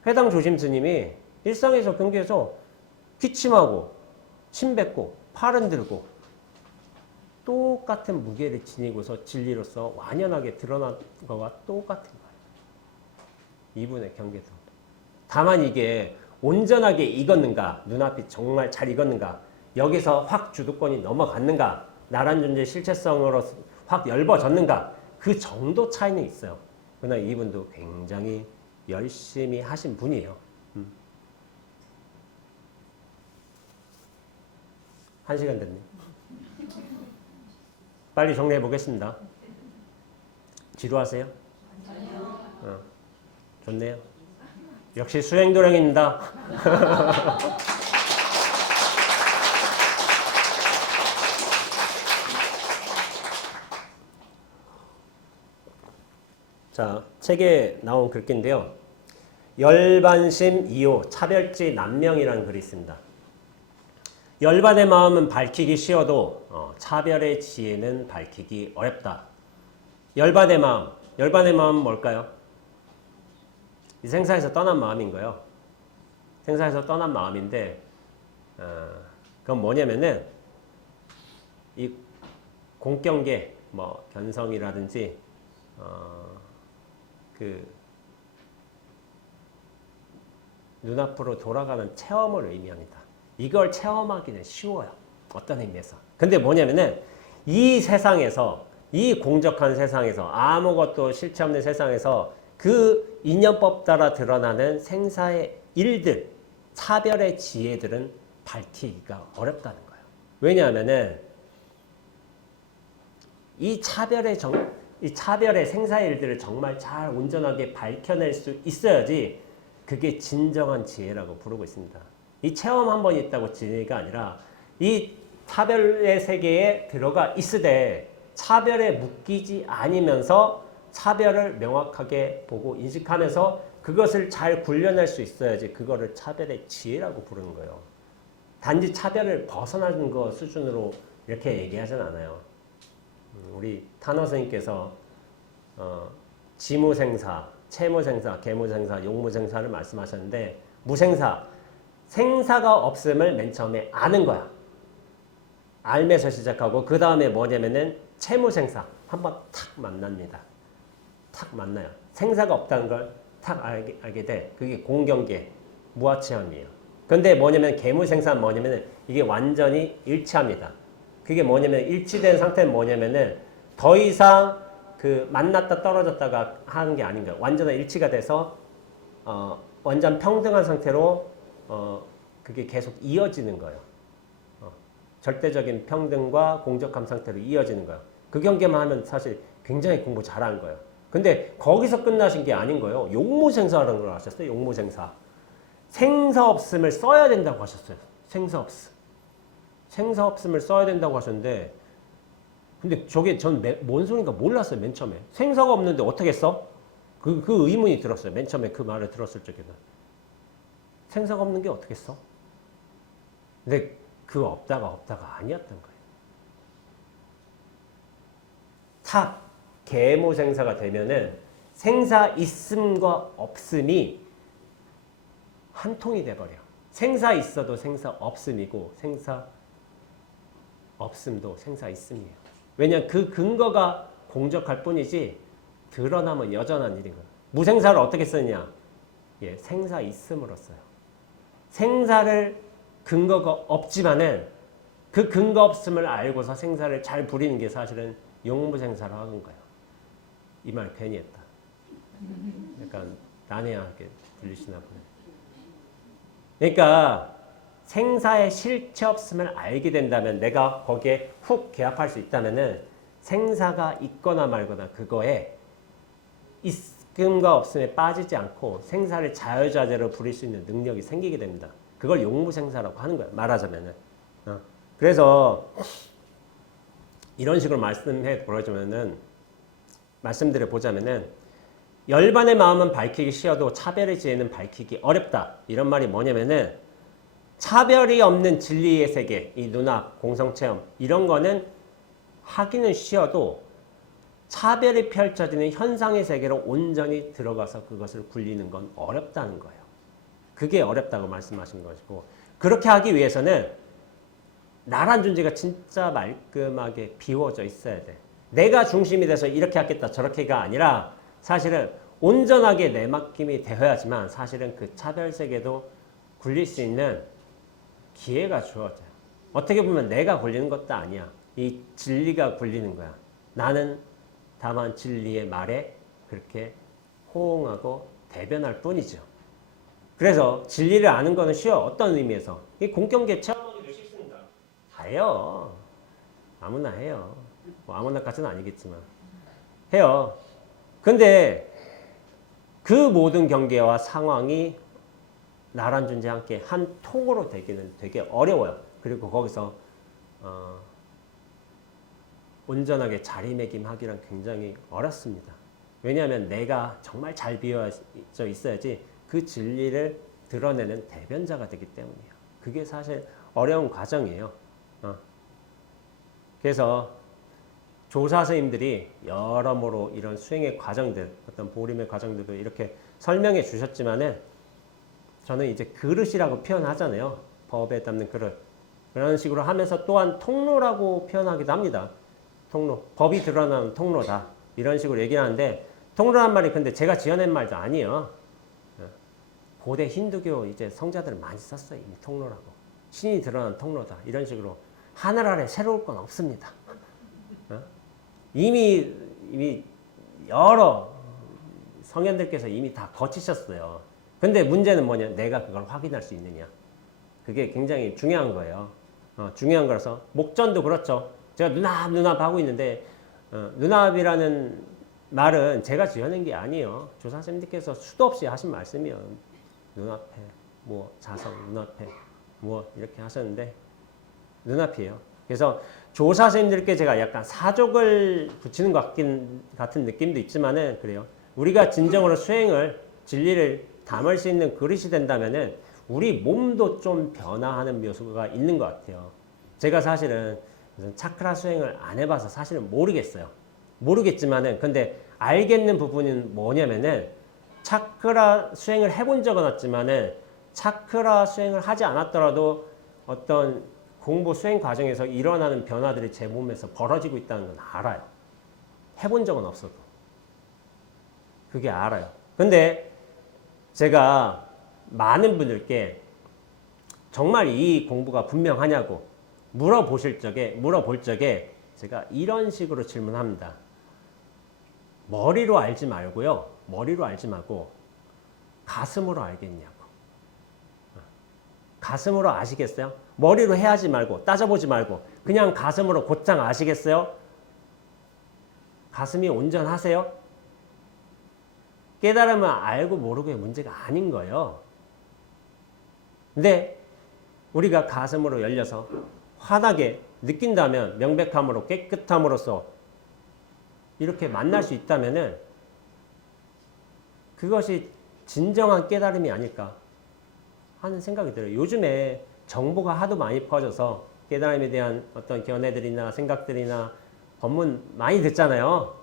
회당 조심 스님이 일상에서 경계에서 기침하고 침 뱉고 팔 흔들고 똑같은 무게를 지니고서 진리로서 완연하게 드러난 거와 똑같은 거예요. 이분의 경계도. 다만 이게 온전하게 익었는가, 눈앞이 정말 잘 익었는가, 여기서 확 주도권이 넘어갔는가, 나란 존재의 실체성으로 확 엷어졌는가, 그 정도 차이는 있어요. 그러나 이분도 굉장히 열심히 하신 분이에요. 1시간 됐네. 빨리 정리해 보겠습니다. 지루하세요? 좋네요. 역시 수행도령입니다. 자, 책에 나온 글귀인데요. 열반심 2호 차별지 난명이라는 글이 있습니다. 열반의 마음은 밝히기 쉬워도 차별의 지혜는 밝히기 어렵다. 열반의 마음은 뭘까요? 이 생사에서 떠난 마음인 거예요. 생사에서 떠난 마음인데 그건 뭐냐면은 이 공경계 뭐 견성이라든지 그 눈앞으로 돌아가는 체험을 의미합니다. 이걸 체험하기는 쉬워요. 어떤 의미에서. 근데 뭐냐면은 이 세상에서 이 공적한 세상에서 아무것도 실체 없는 세상에서 그 인연법 따라 드러나는 생사의 일들, 차별의 지혜들은 밝히기가 어렵다는 거예요. 왜냐하면은 이 차별의 생사의 일들을 정말 잘 온전하게 밝혀낼 수 있어야지 그게 진정한 지혜라고 부르고 있습니다. 이 체험 한 번 있다고 지혜가 아니라 이 차별의 세계에 들어가 있으되 차별에 묶이지 않으면서 차별을 명확하게 보고 인식하면서 그것을 잘 굴려낼 수 있어야지 그거를 차별의 지혜라고 부르는 거예요. 단지 차별을 벗어나는 거 수준으로 이렇게 얘기하진 않아요. 우리 탄호 선생님께서 지무생사, 채무생사, 계무생사, 용무생사를 말씀하셨는데 무생사, 생사가 없음을 맨 처음에 아는 거야. 알면서 시작하고 그 다음에 뭐냐면은 채무생사 한번 탁 만납니다. 탁 만나요. 생사가 없다는 걸 탁 알게 돼. 그게 공경계, 무아체험이에요. 근데 뭐냐면 계무생사는 뭐냐면은 이게 완전히 일치합니다. 그게 뭐냐면 일치된 상태는 뭐냐면은 더 이상 그 만났다 떨어졌다가 하는 게 아닌 거예요. 완전한 일치가 돼서 완전 평등한 상태로 그게 계속 이어지는 거예요. 절대적인 평등과 공적함 상태로 이어지는 거예요. 그 경계만 하면 사실 굉장히 공부 잘하는 거예요. 근데 거기서 끝나신 게 아닌 거예요. 용무생사라는 걸 아셨어요? 용무생사. 생사 없음을 써야 된다고 하셨어요. 생사 없음. 생사 없음을 써야 된다고 하셨는데 근데 저게 전 뭔 소린가 몰랐어요. 맨 처음에. 생사가 없는데 어떻게 써? 그 의문이 들었어요. 맨 처음에 그 말을 들었을 적에는. 생사가 없는 게 어떻게 써? 근데 그 없다가 아니었던 거예요. 탁 계무생사가 되면은 생사 있음과 없음이 한 통이 돼버려. 생사 있어도 생사 없음이고 생사 없음도 생사 있음이에요. 왜냐하면 그 근거가 공적할 뿐이지 드러나면 여전한 일인 거예요. 무생사를 어떻게 쓰느냐? 예, 생사 있음으로 써요. 생사를 근거가 없지만은 그 근거 없음을 알고서 생사를 잘 부리는 게 사실은 용무생사를 하는 거예요. 이 말 괜히 했다. 약간 난해하게 들리시나 보네. 그러니까 생사의 실체 없음을 알게 된다면 내가 거기에 훅 개합할 수 있다면은 생사가 있거나 말거나 그거에 있음과 없음에 빠지지 않고 생사를 자유자재로 부릴 수 있는 능력이 생기게 됩니다. 그걸 용무생사라고 하는 거야. 말하자면은. 그래서 이런 식으로 말씀드려 보자면은 열반의 마음은 밝히기 쉬워도 차별의 지혜는 밝히기 어렵다. 이런 말이 뭐냐면은 차별이 없는 진리의 세계, 이 눈앞, 공성체험 이런 거는 하기는 쉬워도 차별이 펼쳐지는 현상의 세계로 온전히 들어가서 그것을 굴리는 건 어렵다는 거예요. 그게 어렵다고 말씀하신 것이고 그렇게 하기 위해서는 나란 존재가 진짜 말끔하게 비워져 있어야 돼. 내가 중심이 돼서 이렇게 하겠다 저렇게가 아니라 사실은 온전하게 내 맡김이 되어야지만 사실은 그 차별 세계도 굴릴 수 있는 기회가 주어져요. 어떻게 보면 내가 굴리는 것도 아니야. 이 진리가 굴리는 거야. 나는 다만 진리의 말에 그렇게 호응하고 대변할 뿐이죠. 그래서 진리를 아는 거는 쉬워. 어떤 의미에서? 이 공경계 체험하기도 쉽습니다. 다 해요. 아무나 해요. 뭐 아무나까지는 아니겠지만 해요. 근데 그 모든 경계와 상황이 나란 존재와 함께 한 통으로 되기는 되게 어려워요. 그리고 거기서 온전하게 자리매김하기란 굉장히 어렵습니다. 왜냐하면 내가 정말 잘 비워져 있어야지 그 진리를 드러내는 대변자가 되기 때문이에요. 그게 사실 어려운 과정이에요. 그래서 조사 선생님들이 여러모로 이런 수행의 과정들, 어떤 보림의 과정들도 이렇게 설명해 주셨지만은 저는 이제 그릇이라고 표현하잖아요. 법에 담는 그릇. 그런 식으로 하면서 또한 통로라고 표현하기도 합니다. 통로. 법이 드러나는 통로다. 이런 식으로 얘기하는데 통로란 말이 근데 제가 지어낸 말도 아니에요. 고대 힌두교 이제 성자들은 많이 썼어요. 이미 통로라고. 신이 드러난 통로다. 이런 식으로. 하늘 아래 새로울 건 없습니다. 이미 여러 성현들께서 이미 다 거치셨어요. 근데 문제는 뭐냐? 내가 그걸 확인할 수 있느냐? 그게 굉장히 중요한 거예요. 중요한 거라서 목전도 그렇죠. 제가 눈앞 하고 있는데 눈앞이라는 말은 제가 지어낸 게 아니에요. 조사 선생님께서 수도 없이 하신 말씀이에요. 눈앞에 뭐 자성, 눈앞에 뭐 이렇게 하셨는데 눈앞이에요. 그래서 조사 선생님들께 제가 약간 사족을 붙이는 것 같은 느낌도 있지만은 그래요. 우리가 진정으로 수행을 진리를 담을 수 있는 그릇이 된다면은 우리 몸도 좀 변화하는 묘수가 있는 것 같아요. 제가 사실은 차크라 수행을 안 해봐서 사실은 모르겠어요. 모르겠지만은 근데 알겠는 부분은 뭐냐면은 차크라 수행을 해본 적은 없지만은 차크라 수행을 하지 않았더라도 어떤 공부 수행 과정에서 일어나는 변화들이 제 몸에서 벌어지고 있다는 건 알아요. 해본 적은 없어도. 그게 알아요. 근데 제가 많은 분들께 정말 이 공부가 분명하냐고 물어볼 적에 제가 이런 식으로 질문합니다. 머리로 알지 말고요. 머리로 알지 말고 가슴으로 알겠냐고. 가슴으로 아시겠어요? 머리로 해하지 말고 따져보지 말고 그냥 가슴으로 곧장 아시겠어요? 가슴이 온전하세요? 깨달으면 알고 모르고의 문제가 아닌 거예요. 근데 우리가 가슴으로 열려서 환하게 느낀다면 명백함으로 깨끗함으로써 이렇게 만날 수 있다면은 그것이 진정한 깨달음이 아닐까 하는 생각이 들어요. 요즘에 정보가 하도 많이 퍼져서 깨달음에 대한 어떤 견해들이나 생각들이나 법문 많이 듣잖아요.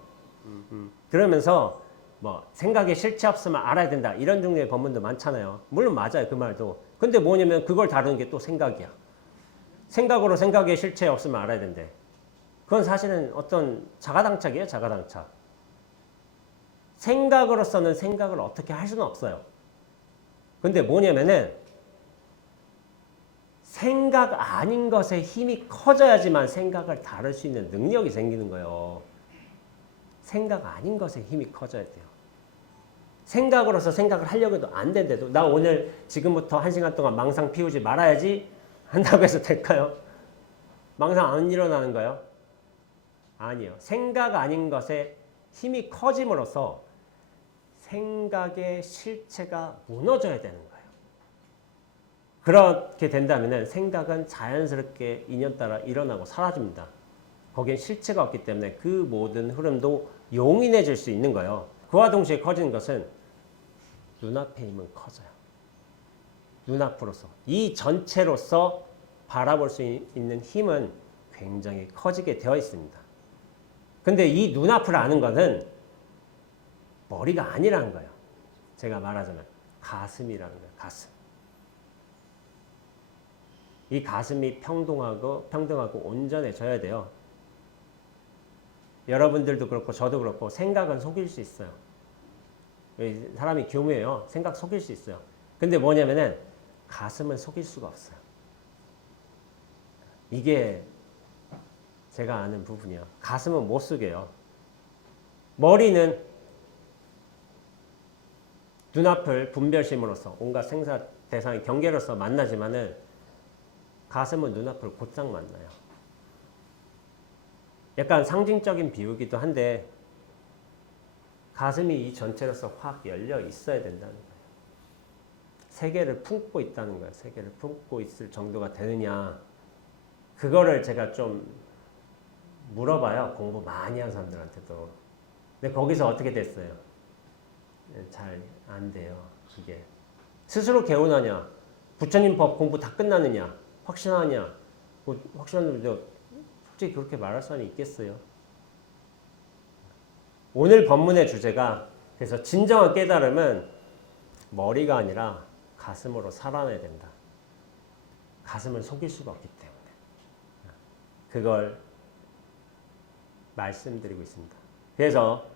그러면서 뭐 생각에 실체 없으면 알아야 된다 이런 종류의 법문도 많잖아요. 물론 맞아요. 그 말도. 근데 뭐냐면 그걸 다루는 게 또 생각이야. 생각으로 생각에 실체 없으면 알아야 된대. 그건 사실은 어떤 자가당착이에요. 자가당착. 생각으로서는 생각을 어떻게 할 수는 없어요. 근데 뭐냐면은 생각 아닌 것에 힘이 커져야지만 생각을 다룰 수 있는 능력이 생기는 거예요. 생각 아닌 것에 힘이 커져야 돼요. 생각으로서 생각을 하려고 해도 안 된대도 나 오늘 지금부터 1시간 동안 망상 피우지 말아야지 한다고 해서 될까요? 망상 안 일어나는가요? 아니요. 생각 아닌 것에 힘이 커짐으로써 생각의 실체가 무너져야 되는 거예요. 그렇게 된다면 생각은 자연스럽게 인연 따라 일어나고 사라집니다. 거기엔 실체가 없기 때문에 그 모든 흐름도 용인해질 수 있는 거예요. 그와 동시에 커지는 것은 눈앞의 힘은 커져요. 눈앞으로서 이 전체로서 바라볼 수 있는 힘은 굉장히 커지게 되어 있습니다. 근데 이 눈앞을 아는 것은 머리가 아니라는 거예요. 제가 말하자면 가슴이라는 거예요. 가슴. 이 가슴이 평등하고 온전해져야 돼요. 여러분들도 그렇고 저도 그렇고 생각은 속일 수 있어요. 사람이 교묘해요. 생각 속일 수 있어요. 근데 뭐냐면은 가슴은 속일 수가 없어요. 이게 제가 아는 부분이요. 가슴은 못 속여요. 머리는 눈앞을 분별심으로써 온갖 생사 대상의 경계로서 만나지만은 가슴은 눈앞을 곧장 만나요. 약간 상징적인 비유기도 한데 가슴이 이 전체로서 확 열려 있어야 된다는 거예요. 세계를 품고 있다는 거예요. 세계를 품고 있을 정도가 되느냐. 그거를 제가 좀 물어봐요. 공부 많이 한 사람들한테도. 근데 거기서 어떻게 됐어요? 잘 안 돼요. 그게. 스스로 개운하냐? 부처님 법 공부 다 끝나느냐? 확신하냐? 뭐 확신하는데 솔직히 그렇게 말할 사람이 있겠어요? 오늘 법문의 주제가 그래서 진정한 깨달음은 머리가 아니라 가슴으로 살아내야 된다. 가슴을 속일 수가 없기 때문에. 그걸 말씀드리고 있습니다. 그래서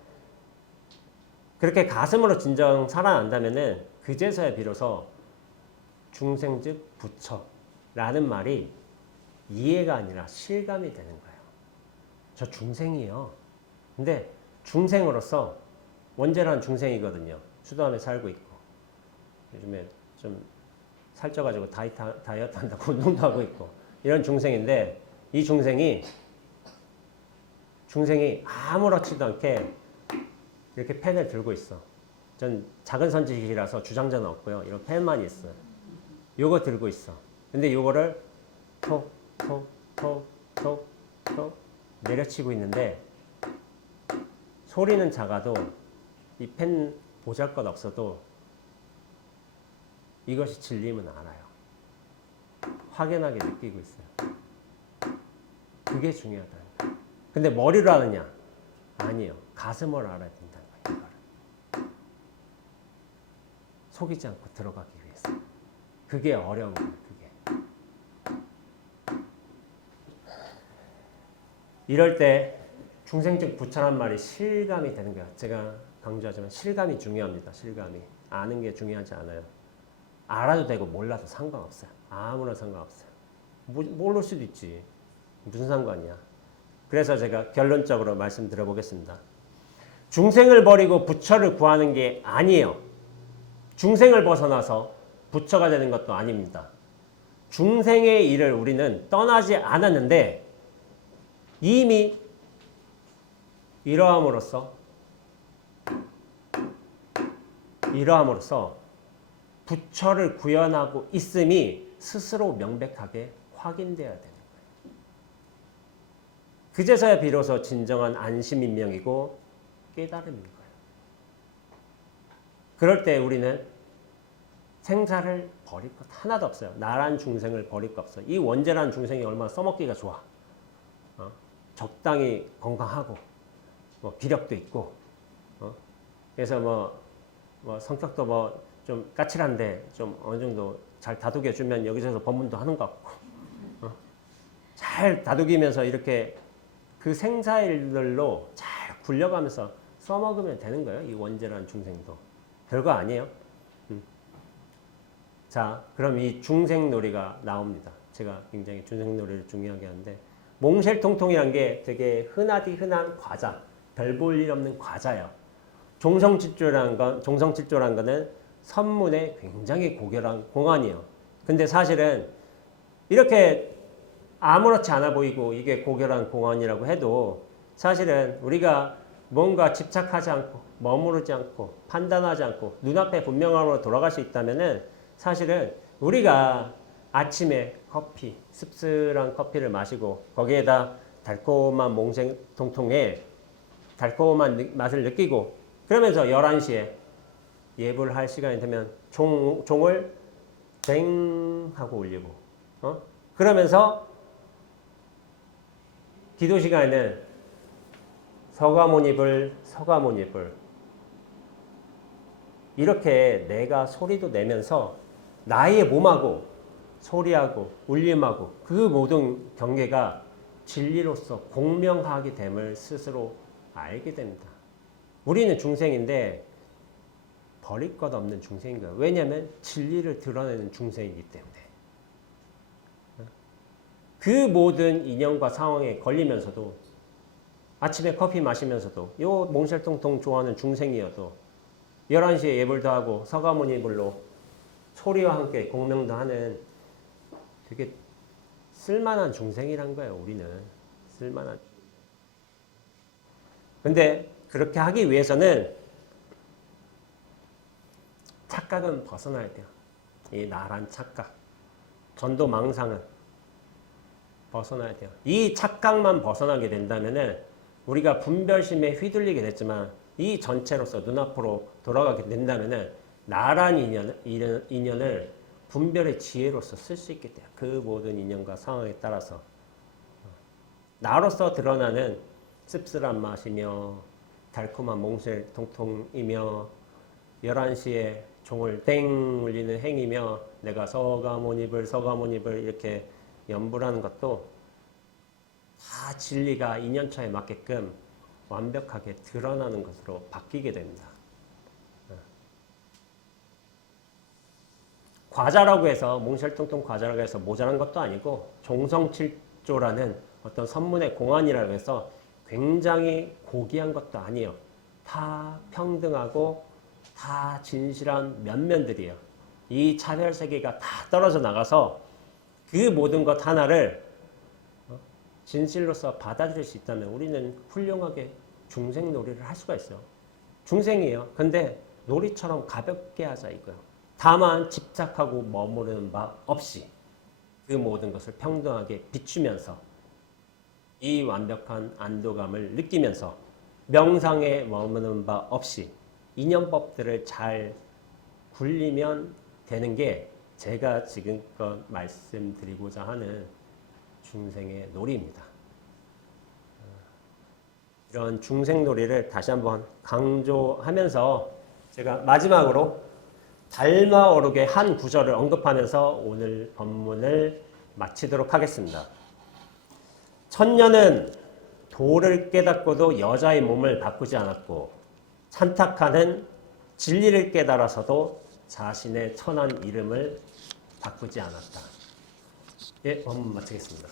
그렇게 가슴으로 진정 살아난다면은 그제서야 비로소 중생 즉 부처라는 말이 이해가 아니라 실감이 되는 거예요. 저 중생이에요. 근데 중생으로서 원죄라는 중생이거든요. 수도원에 살고 있고 요즘에 좀 살쪄가지고 다이어트 한다고 운동도 하고 있고 이런 중생인데 이 중생이 아무렇지도 않게 이렇게 펜을 들고 있어. 전 작은 선지식이라서 주장자는 없고요. 이런 펜만 있어요. 요거 들고 있어. 근데 요거를 톡 내려치고 있는데 소리는 작아도 이 펜 보잘것 없어도 이것이 진리임은 알아요. 확연하게 느끼고 있어요. 그게 중요하다. 근데 머리로 하느냐? 아니에요. 가슴으로 알아야 된다는 거예요. 이거를. 속이지 않고 들어가기 위해서. 그게 어려운 거예요. 그게. 이럴 때 중생적 부처란 말이 실감이 되는 거야. 제가 강조하지만 실감이 중요합니다. 실감이. 아는 게 중요하지 않아요. 알아도 되고 몰라도 상관없어요. 아무런 상관없어요. 모를 수도 있지. 무슨 상관이야. 그래서 제가 결론적으로 말씀드려보겠습니다. 중생을 버리고 부처를 구하는 게 아니에요. 중생을 벗어나서 부처가 되는 것도 아닙니다. 중생의 일을 우리는 떠나지 않았는데 이미 이러함으로써 부처를 구현하고 있음이 스스로 명백하게 확인되어야 되는 거예요. 그제서야 비로소 진정한 안심인명이고 깨달음인 거예요. 그럴 때 우리는 생사를 버릴 것 하나도 없어요. 나란 중생을 버릴 것 없어요. 이 원죄라는 중생이 얼마나 써먹기가 좋아. 적당히 건강하고 비력도 있고 그래서 뭐 성격도 뭐 좀 까칠한데 좀 어느 정도 잘 다독여주면 여기저기서 법문도 하는 것 같고 잘 다독이면서 이렇게 그 생사일들로 잘 굴려가면서 써먹으면 되는 거예요. 이 원죄라는 중생도. 별거 아니에요. 자, 그럼 이 중생놀이가 나옵니다. 제가 굉장히 중생놀이를 중요하게 하는데 몽쉘통통이란 게 되게 흔한 과자, 별 볼 일 없는 과자예요. 종성칠조라는 거는 선문의 굉장히 고결한 공안이에요. 근데 사실은 이렇게 아무렇지 않아 보이고 이게 고결한 공안이라고 해도 사실은 우리가 뭔가 집착하지 않고 머무르지 않고 판단하지 않고 눈앞에 분명함으로 돌아갈 수 있다면은 사실은 우리가 아침에 커피, 씁쓸한 커피를 마시고 거기에다 달콤한 몽생통통의 달콤한 맛을 느끼고 그러면서 11시에 예불 할 시간이 되면 종을 땡 하고 울리고 그러면서 기도 시간에는 서가모니불 이렇게 내가 소리도 내면서 나의 몸하고 소리하고 울림하고 그 모든 경계가 진리로서 공명하게 됨을 스스로 알게 됩니다. 우리는 중생인데 버릴 것 없는 중생인 거예요. 왜냐하면 진리를 드러내는 중생이기 때문에. 그 모든 인연과 상황에 걸리면서도 아침에 커피 마시면서도 요 몽쉘통통 좋아하는 중생이어도 11시에 예불도 하고 서가모니불로 소리와 함께 공명도 하는 되게 쓸만한 중생이란 거예요. 우리는 쓸만한. 근데 그렇게 하기 위해서는 착각은 벗어나야 돼요. 이 나란 착각, 전도망상은 벗어나야 돼요. 이 착각만 벗어나게 된다면은 우리가 분별심에 휘둘리게 됐지만 이 전체로서 눈앞으로 돌아가게 된다면은 나란 인연을 분별의 지혜로서 쓸 수 있게 돼요. 그 모든 인연과 상황에 따라서 나로서 드러나는 씁쓸한 맛이며 달콤한 몽쉘통통이며 11시에 종을 땡 울리는 행이며 내가 서가모니불 이렇게 연불하는 것도 다 진리가 인연처에 맞게끔 완벽하게 드러나는 것으로 바뀌게 됩니다. 과자라고 해서 몽쉘통통 과자라고 해서 모자란 것도 아니고 종성칠조라는 어떤 선문의 공안이라고 해서 굉장히 고귀한 것도 아니에요. 다 평등하고 다 진실한 면면들이에요. 이 차별 세계가 다 떨어져 나가서 그 모든 것 하나를 진실로서 받아들일 수 있다면 우리는 훌륭하게 중생 놀이를 할 수가 있어요. 중생이에요. 근데 놀이처럼 가볍게 하자 이거예요. 다만 집착하고 머무르는 바 없이 그 모든 것을 평등하게 비추면서 이 완벽한 안도감을 느끼면서 명상에 머무르는 바 없이 인연법들을 잘 굴리면 되는 게 제가 지금껏 말씀드리고자 하는 중생의 놀이입니다. 이런 중생놀이를 다시 한번 강조하면서 제가 마지막으로 달마어록의 한 구절을 언급하면서 오늘 법문을 마치도록 하겠습니다. 천년은 도를 깨닫고도 여자의 몸을 바꾸지 않았고 찬탁하는 진리를 깨달아서도 자신의 천한 이름을 바꾸지 않았다. 예, 법문 마치겠습니다.